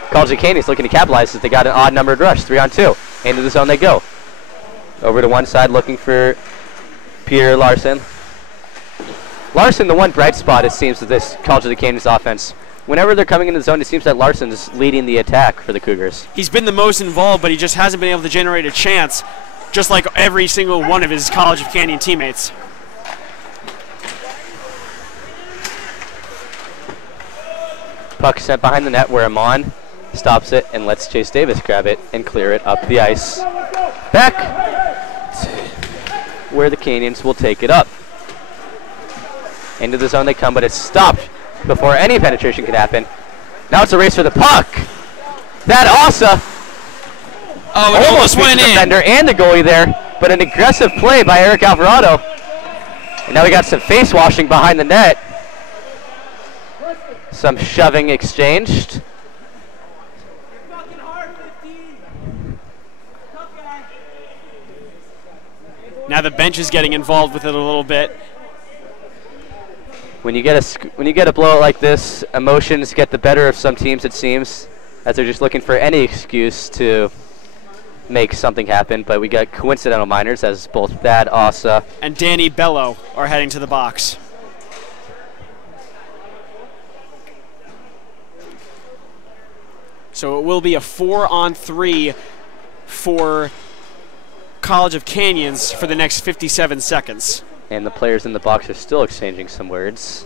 College of Canyons looking to capitalize as they got an odd numbered rush, 3-on-2. Into the zone they go. Over to one side looking for Peter Larson. Larson, the one bright spot, it seems, of this College of the Canyons offense. Whenever they're coming into the zone, it seems that Larson's leading the attack for the Cougars. He's been the most involved, but he just hasn't been able to generate a chance, just like every single one of his College of Canyon teammates. Puck sent behind the net where Amon stops it and lets Chase Davis grab it and clear it up the ice. Back to where the Canyons will take it up. Into the zone they come, but it's stopped before any penetration could happen. Now it's a race for the puck. That Asa almost went in. The defender and the goalie there, but an aggressive play by Eric Alvarado. And now we got some face washing behind the net. Some shoving exchanged. Now the bench is getting involved with it a little bit. When you get a blowout like this, emotions get the better of some teams, it seems, as they're just looking for any excuse to make something happen. But we got coincidental minors as both Thad Asa and Danny Bello are heading to the box. So it will be a 4-on-3 for College of Canyons for the next 57 seconds. And the players in the box are still exchanging some words.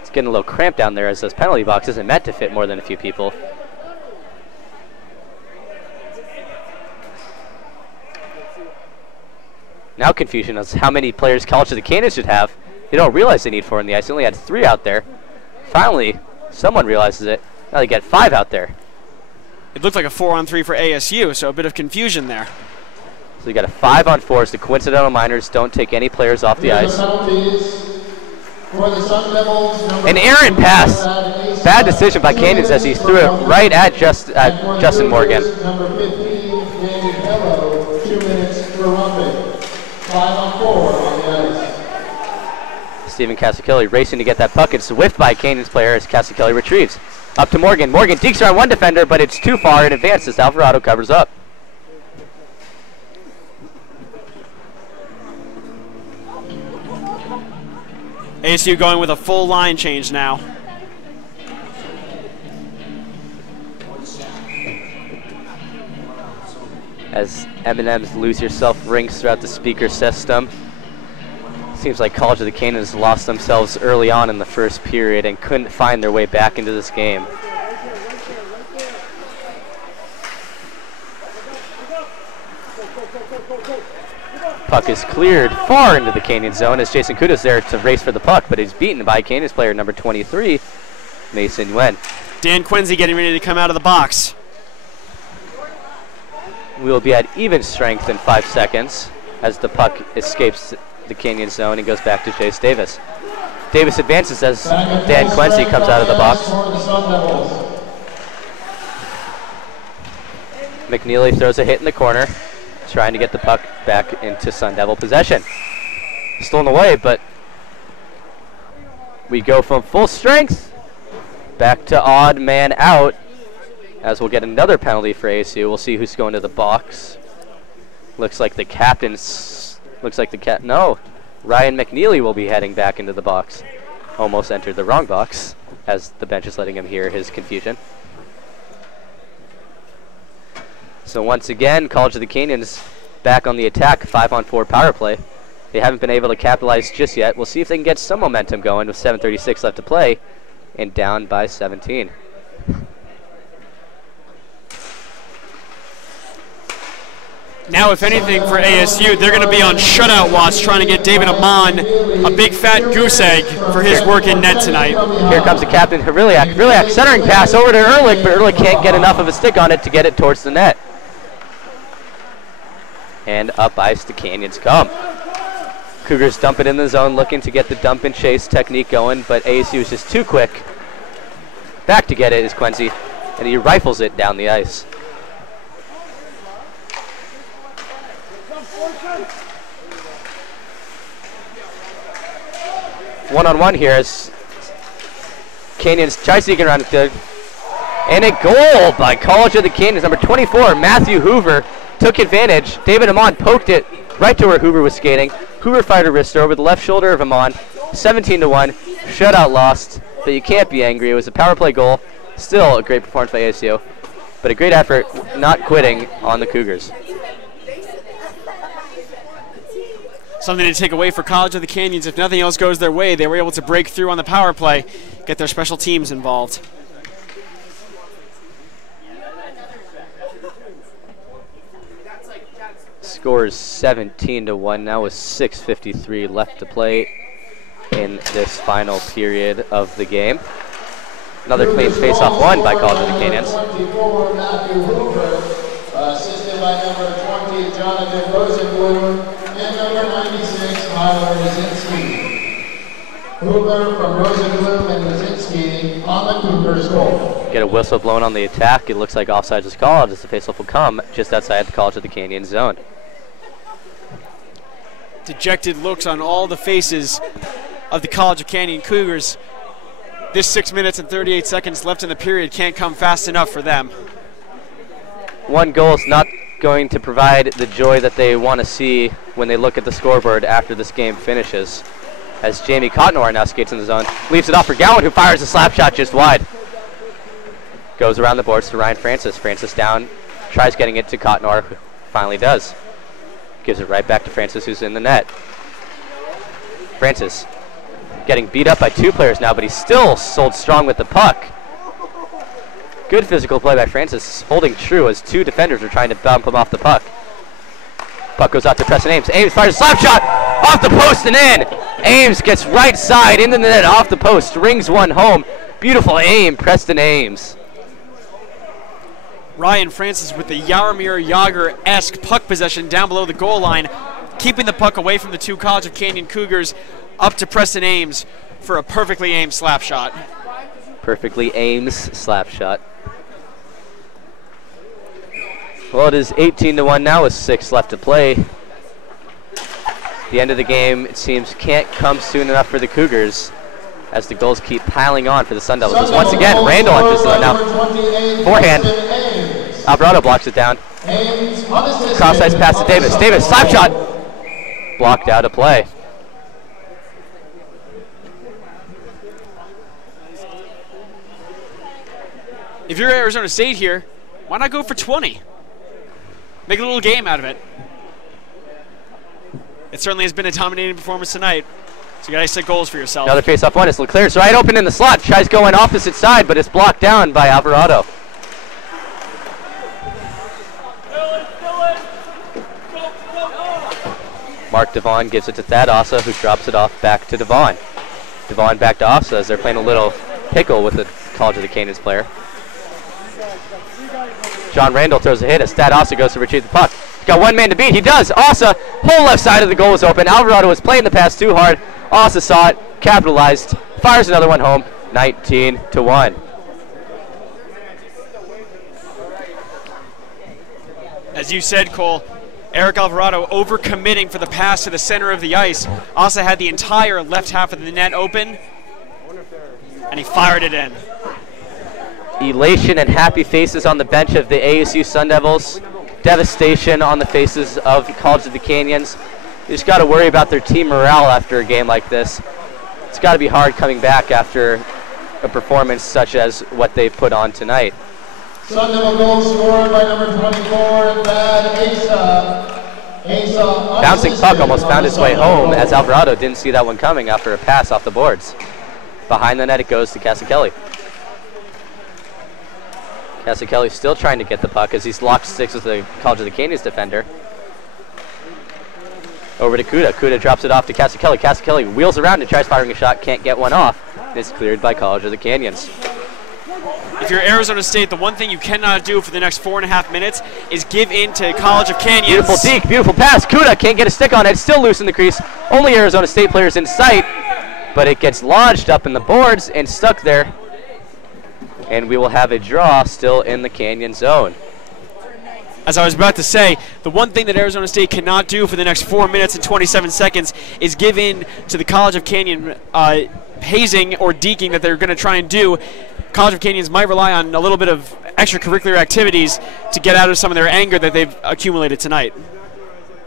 It's getting a little cramped down there as this penalty box isn't meant to fit more than a few people. Now confusion as how many players College of the Canyons should have. They don't realize they need 4 in the ice. They only had 3 out there. Finally, someone realizes it. Now they get 5 out there. It looked like a 4-on-3 for ASU, so a bit of confusion there. So you got a 5-on-4 as the coincidental minors don't take any players off the ice. An errant pass. Bad decision by Canyons as he threw it right at Justin Morgan. Number 15, Danny Bello, 2 minutes for rounding. 5-on-4 on the ice. Stephen Casichelli racing to get that puck. It's whiffed by a Canyons player as Casichelli retrieves. Up to Morgan. Morgan dekes around one defender, but it's too far in advance as Alvarado covers up. ASU going with a full line change now. As M&M's Lose Yourself rings throughout the speaker system. Seems like College of the Canyons lost themselves early on in the first period and couldn't find their way back into this game. Puck is cleared far into the Canyon zone as Jason Kuda's there to race for the puck, but he's beaten by Canyons player number 23, Mason Yuen. Dan Quincy getting ready to come out of the box. We will be at even strength in 5 seconds as the puck escapes the Canyon zone and goes back to Chase Davis. Davis advances as Dan Quincy comes out of the box. McNeely throws a hit in the corner, trying to get the puck back into Sun Devil possession. Stolen away, but we go from full strength back to odd man out as we'll get another penalty for ASU. We'll see who's going to the box. Looks like the captain's... No, Ryan McNeely will be heading back into the box. Almost entered the wrong box as the bench is letting him hear his confusion. So once again, College of the Canyons back on the attack, 5-on-4 power play. They haven't been able to capitalize just yet. We'll see if they can get some momentum going with 7:36 left to play and down by 17. Now, if anything, for ASU, they're going to be on shutout watch trying to get David Amon a big fat goose egg for his work in net tonight. Here comes the captain, Hryliak. Hryliak centering pass over to Ehrlich, but Ehrlich can't get enough of a stick on it to get it towards the net. And up ice the Canyons come. Cougars dump it in the zone, looking to get the dump and chase technique going, but ASU is just too quick. Back to get it is Quincy, and he rifles it down the ice. One-on-one here as Canyons tries to get around it. And a goal by College of the Canyons. Number 24, Matthew Hoover, took advantage. David Amon poked it right to where Hoover was skating. Hoover fired a wrister over the left shoulder of Amon. 17-1, shutout lost, but you can't be angry. It was a power play goal. Still a great performance by ASU, but a great effort not quitting on the Cougars. Something to take away for College of the Canyons. If nothing else goes their way, they were able to break through on the power play, get their special teams involved. Score is 17-1 now with 6:53 left to play in this final period of the game. Another clean face-off won by College of the Canyons. 24, Matthew Hoover, assisted by number 20, Jonathan Rosenblum, and number 96, Tyler Wazinski. Hoover from Rosenblum and Wazinski on the Cougars goal. Get a whistle blown on the attack. It looks like offside is called as the face-off will come just outside the College of the Canyons zone. Dejected looks on all the faces of the College of Canyon Cougars. This 6 minutes and 38 seconds left in the period can't come fast enough for them. One goal is not going to provide the joy that they want to see when they look at the scoreboard after this game finishes. As Jamie Cottonor now skates in the zone, leaves it off for Gowan, who fires a slap shot just wide. Goes around the boards to Ryan Francis. Francis down, tries getting it to Cottonor, who finally does. Gives it right back to Francis, who's in the net. Francis getting beat up by 2 players now, but he's still sold strong with the puck. Good physical play by Francis, holding true as 2 defenders are trying to bump him off the puck. Puck goes out to Preston Ames. Ames fires a slap shot off the post and in. Ames gets right side into the net off the post, rings one home. Beautiful aim, Preston Ames. Ryan Francis with the Jaromir Jagr-esque puck possession down below the goal line, keeping the puck away from the 2 College of Canyon Cougars, up to Preston Ames for a perfectly aimed slap shot. Perfectly Ames slap shot. Well, it is 18-1 now with 6 left to play. The end of the game, it seems, can't come soon enough for the Cougars as the goals keep piling on for the Sun Devils. Once again, Randall enters the now. Forehand. Alvarado blocks it down. Cross-ice pass to Davis. Davis, slap shot. Blocked out of play. If you're Arizona State here, why not go for 20? Make a little game out of it. It certainly has been a dominating performance tonight. So you got to set goals for yourself. Another face-off one. It's Leclerc. It's right open in the slot. Tries going opposite side, but it's blocked down by Alvarado. Mark Devon gives it to Thad Asa, who drops it off back to Devon. Devon back to Asa as they're playing a little pickle with the College of the Canyons player. John Randall throws a hit as Thad Asa goes to retrieve the puck. He's got one man to beat. He does. Asa, whole left side of the goal is open. Alvarado was playing the pass too hard. Asa saw it, capitalized, fires another one home, 19-1. As you said, Cole, Eric Alvarado overcommitting for the pass to the center of the ice. Asa had the entire left half of the net open, and he fired it in. Elation and happy faces on the bench of the ASU Sun Devils. Devastation on the faces of College of the Canyons. You just got to worry about their team morale after a game like this. It's got to be hard coming back after a performance such as what they put on tonight. Sun Devil goal scored by number 24, Thad Asa. Bouncing puck almost found its way home as Alvarado didn't see that one coming after a pass off the boards. Behind the net it goes to Casakelli. Casakelli still trying to get the puck as he's locked sticks with the College of the Canyons defender. Over to Kuda. Kuda drops it off to Casakelli. Casakelli wheels around and tries firing a shot, can't get one off. It's cleared by College of the Canyons. If you're Arizona State, the one thing you cannot do for the next 4.5 minutes is give in to College of Canyons. Beautiful deke, beautiful pass. Kuda can't get a stick on it. It's still loose in the crease. Only Arizona State players in sight, but it gets lodged up in the boards and stuck there. And we will have a draw still in the Canyon zone. As I was about to say, the one thing that Arizona State cannot do for the next 4 minutes and 27 seconds is give in to the College of Canyon hazing or deking that they're going to try and do. College of Canyons might rely on a little bit of extracurricular activities to get out of some of their anger that they've accumulated tonight.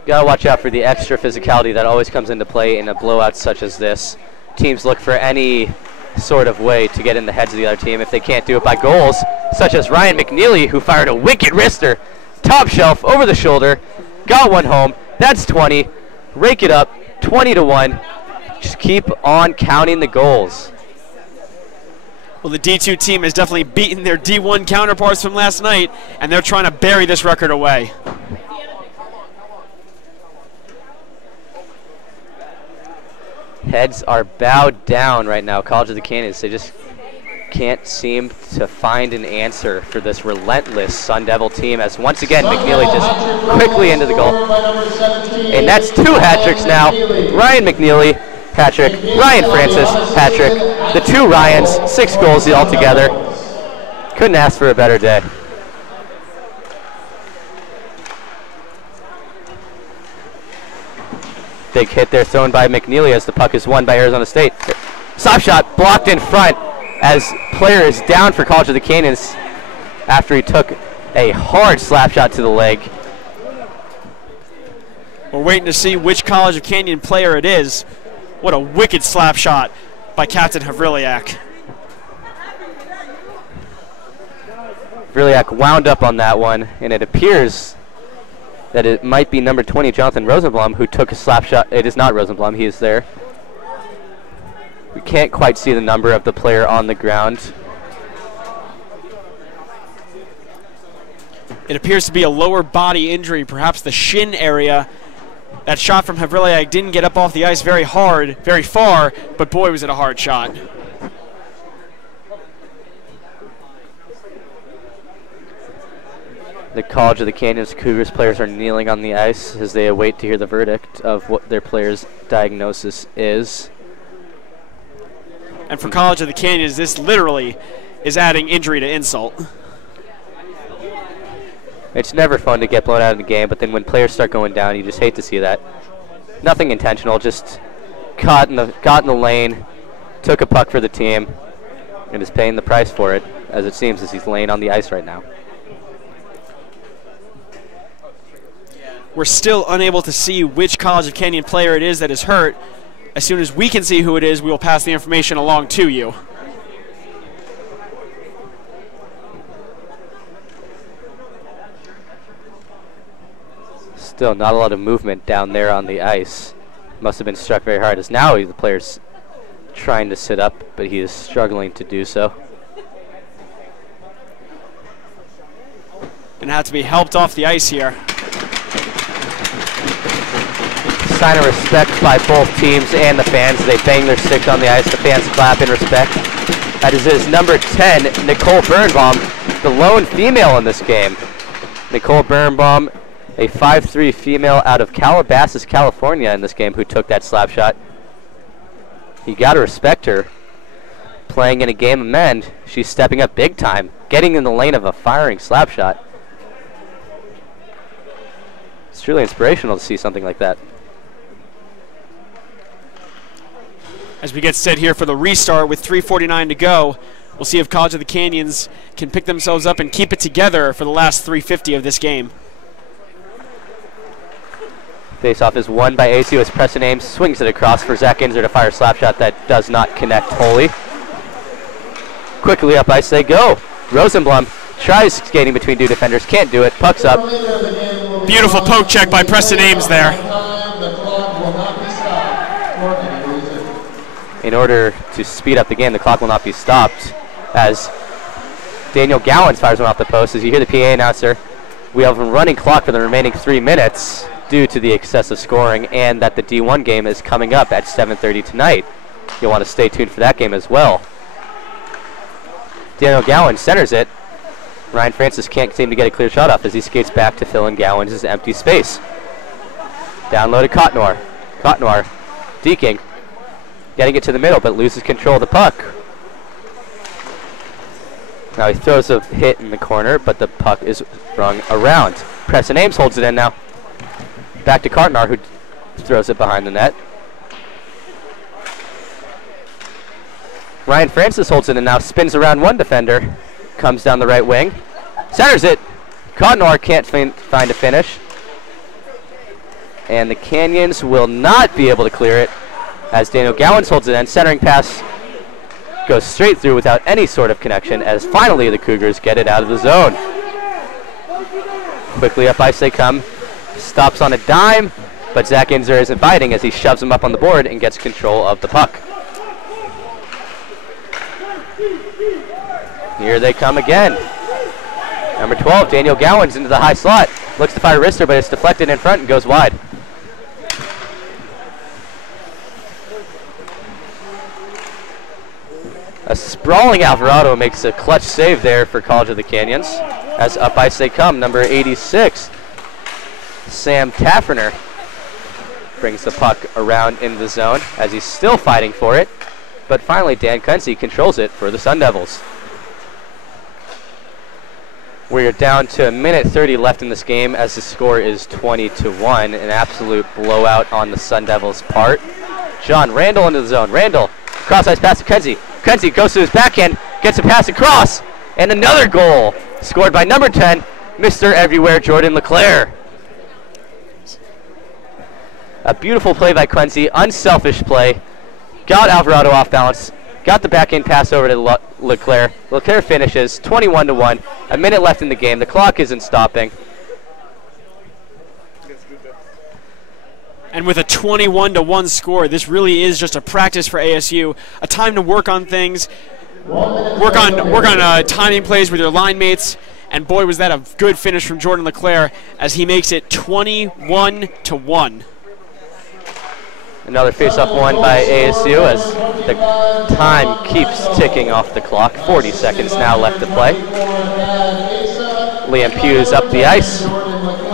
Gotta watch out for the extra physicality that always comes into play in a blowout such as this. Teams look for any sort of way to get in the heads of the other team if they can't do it by goals, such as Ryan McNeely, who fired a wicked wrister, top shelf, over the shoulder, got one home. That's 20. Rake it up, 20-1. Just keep on counting the goals. Well, the D2 team has definitely beaten their D1 counterparts from last night, and they're trying to bury this record away. Heads are bowed down right now, College of the Canyons. They just can't seem to find an answer for this relentless Sun Devil team as once again McNeely just quickly into the goal. And that's 2 hat tricks now. Ryan McNeely, hat trick. Ryan Francis, hat trick. The 2 Ryans, 6 goals altogether. Couldn't ask for a better day. Big hit there thrown by McNeely as the puck is won by Arizona State. Slap shot blocked in front as player is down for College of the Canyons after he took a hard slap shot to the leg. We're waiting to see which College of Canyon player it is. What a wicked slap shot by Captain Havriliak. Havriliak wound up on that one, and it appears that it might be number 20, Jonathan Rosenblum, who took a slap shot. It is not Rosenblum, he is there. We can't quite see the number of the player on the ground. It appears to be a lower body injury, perhaps the shin area. That shot from Havriliak didn't get up off the ice very hard, very far, but boy, was it a hard shot. The College of the Canyons Cougars players are kneeling on the ice as they await to hear the verdict of what their player's diagnosis is. And for College of the Canyons, this literally is adding injury to insult. It's never fun to get blown out of the game, but then when players start going down, you just hate to see that. Nothing intentional, just caught in the lane, took a puck for the team, and is paying the price for it, as it seems, as he's laying on the ice right now. We're still unable to see which College of Canyon player it is that is hurt. As soon as we can see who it is, we will pass the information along to you. Still not a lot of movement down there on the ice. Must have been struck very hard, as now the player's trying to sit up, but he is struggling to do so. And have to be helped off the ice here. Sign of respect by both teams and the fans. They bang their sticks on the ice. The fans clap in respect. That is number 10, Nicole Birnbaum, the lone female in this game. Nicole Birnbaum, a 5'3" female out of Calabasas, California in this game, who took that slap shot. You got to respect her. Playing in a game of men, she's stepping up big time, getting in the lane of a firing slap shot. It's truly inspirational to see something like that. As we get set here for the restart with 3:49 to go, we'll see if College of the Canyons can pick themselves up and keep it together for the last 3:50 of this game. Face-off is won by ASU as Preston Ames swings it across for Zach Inzer to fire a slap shot that does not connect wholly. Quickly up ice they go. Rosenblum tries skating between two defenders, can't do it, puck's up. Beautiful poke check by Preston Ames there. In order to speed up the game, the clock will not be stopped as Daniel Gowans fires one off the post. As you hear the PA announcer, we have a running clock for the remaining 3 minutes due to the excessive scoring, and that the D1 game is coming up at 7:30 tonight. You'll want to stay tuned for that game as well. Daniel Gowans centers it. Ryan Francis can't seem to get a clear shot off as he skates back to fill in Gowans' empty space. Down low to Cotnoir. Cotnoir deking. Getting it to the middle, but loses control of the puck. Now he throws a hit in the corner, but the puck is rung around. Preston Ames holds it in now. Back to Cotnoir, who throws it behind the net. Ryan Francis holds it in now, spins around one defender, comes down the right wing, centers it. Cotnoir can't find a finish. And the Canyons will not be able to clear it, as Daniel Gowans holds it in. Centering pass goes straight through without any sort of connection, as finally the Cougars get it out of the zone. Quickly up ice they come. Stops on a dime, but Zach Inzer isn't biting as he shoves him up on the board and gets control of the puck. Here they come again. Number 12, Daniel Gowans into the high slot. Looks to fire wrister, but it's deflected in front and goes wide. A sprawling Alvarado makes a clutch save there for College of the Canyons. As up ice they come, number 86, Sam Taffner brings the puck around in the zone as he's still fighting for it. But finally, Dan Kunze controls it for the Sun Devils. We're down to a minute 30 left in this game as the score is 20-1. An absolute blowout on the Sun Devils' part. John Randall into the zone. Randall, cross-ice pass to Kenzie. Kenzie goes to his backhand, gets a pass across, and another goal scored by number 10, Mr. Everywhere, Jordan LeClaire. A beautiful play by Quincy, unselfish play. Got Alvarado off balance, got the backhand pass over to LeClaire. LeClaire finishes 21-1. A minute left in the game. The clock isn't stopping. And with a 21-1 score, this really is just a practice for ASU, a time to work on things, work on timing plays with your line mates. And boy, was that a good finish from Jordan LeClaire as he makes it 21-1. Another face-off won by ASU as the time keeps ticking off the clock. 40 seconds now left to play. Liam Pughes up the ice.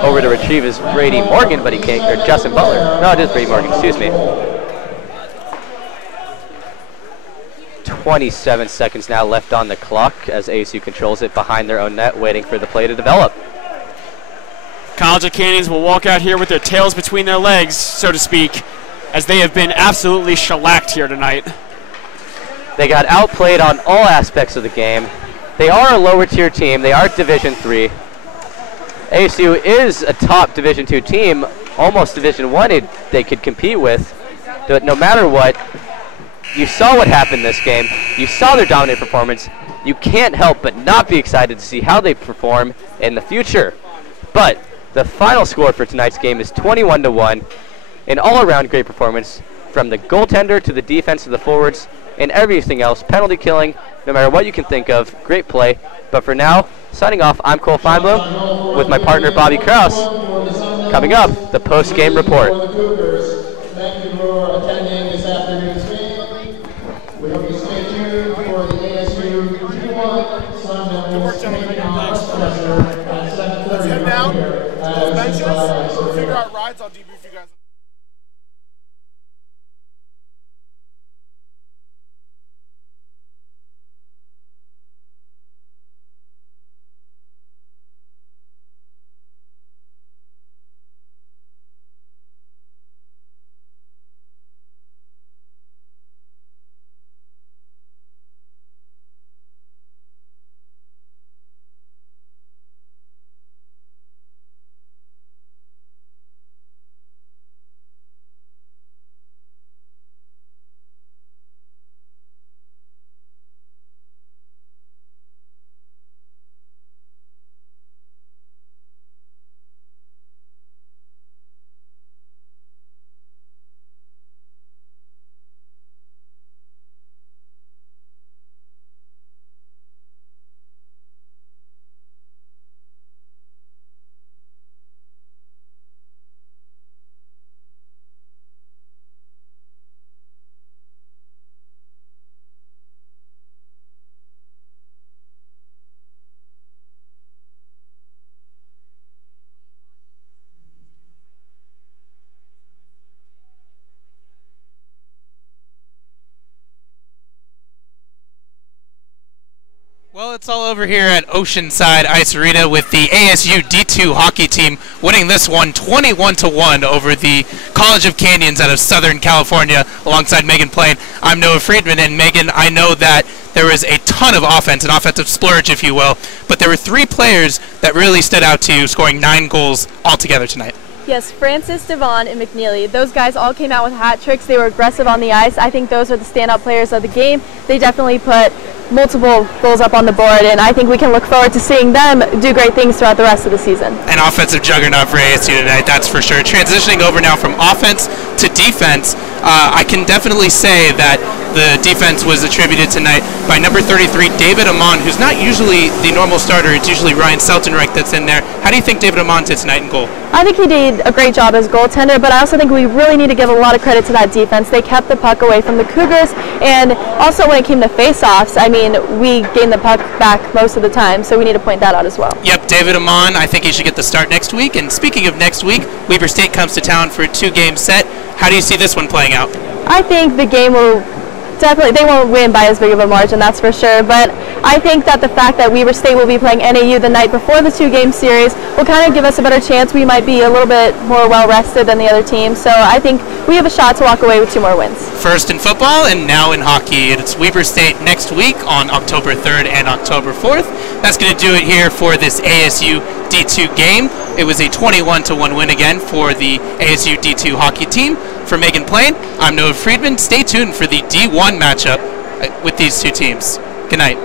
Over to retrieve is Brady Morgan, but he can't, or Justin Butler. No, it is Brady Morgan, excuse me. 27 seconds now left on the clock as ASU controls it behind their own net, waiting for the play to develop. College of Canyons will walk out here with their tails between their legs, so to speak, as they have been absolutely shellacked here tonight. They got outplayed on all aspects of the game. They are a lower tier team. They are Division III. ASU is a top Division II team, almost Division I they could compete with. But no matter what, you saw what happened this game. You saw their dominant performance. You can't help but not be excited to see how they perform in the future. But the final score for tonight's game is 21-1. An all-around great performance from the goaltender to the defense to the forwards and everything else. Penalty killing, no matter what you can think of. Great play. But for now, signing off, I'm Cole Feinblum with my partner Bobby Kraus. Coming up, the post-game report. Thank you for attending this afternoon's game. We hope you stay tuned for the ASU 2-1 Sun Devils taking on pressure at 7:30. Let's head down to the benches, figure out rides. I'll debrief you guys. Well, it's all over here at Oceanside Ice Arena with the ASU D2 hockey team winning this one 21-1 over the College of Canyons out of Southern California alongside Megan Plain. I'm Noah Friedman, and Megan, I know that there was a ton of offense, an offensive splurge, if you will, but there were three players that really stood out to you, scoring 9 goals altogether tonight. Yes, Francis, Devon, and McNeely. Those guys all came out with hat tricks. They were aggressive on the ice. I think those are the standout players of the game. They definitely put multiple goals up on the board, and I think we can look forward to seeing them do great things throughout the rest of the season. An offensive juggernaut for ASU tonight, that's for sure. Transitioning over now from offense to defense, I can definitely say that the defense was attributed tonight by number 33, David Amon, who's not usually the normal starter. It's usually Ryan Seltenreich that's in there. How do you think David Amon did tonight in goal? I think he did a great job as goaltender, but I also think we really need to give a lot of credit to that defense. They kept the puck away from the Cougars, and also when it came to face-offs, I mean, we gained the puck back most of the time, so we need to point that out as well. Yep, David Amon, I think he should get the start next week. And speaking of next week, Weber State comes to town for a 2-game set. How do you see this one playing out? I think the game will definitely, they won't win by as big of a margin, that's for sure. But I think that the fact that Weber State will be playing NAU the night before the 2-game series will kind of give us a better chance. We might be a little bit more well-rested than the other teams. So I think we have a shot to walk away with 2 more wins. First in football and now in hockey. It's Weber State next week on October 3rd and October 4th. That's going to do it here for this ASU D2 game. It was a 21-1 win again for the ASU D2 hockey team. For Megan Plain, I'm Noah Friedman. Stay tuned for the D1 matchup with these two teams. Good night.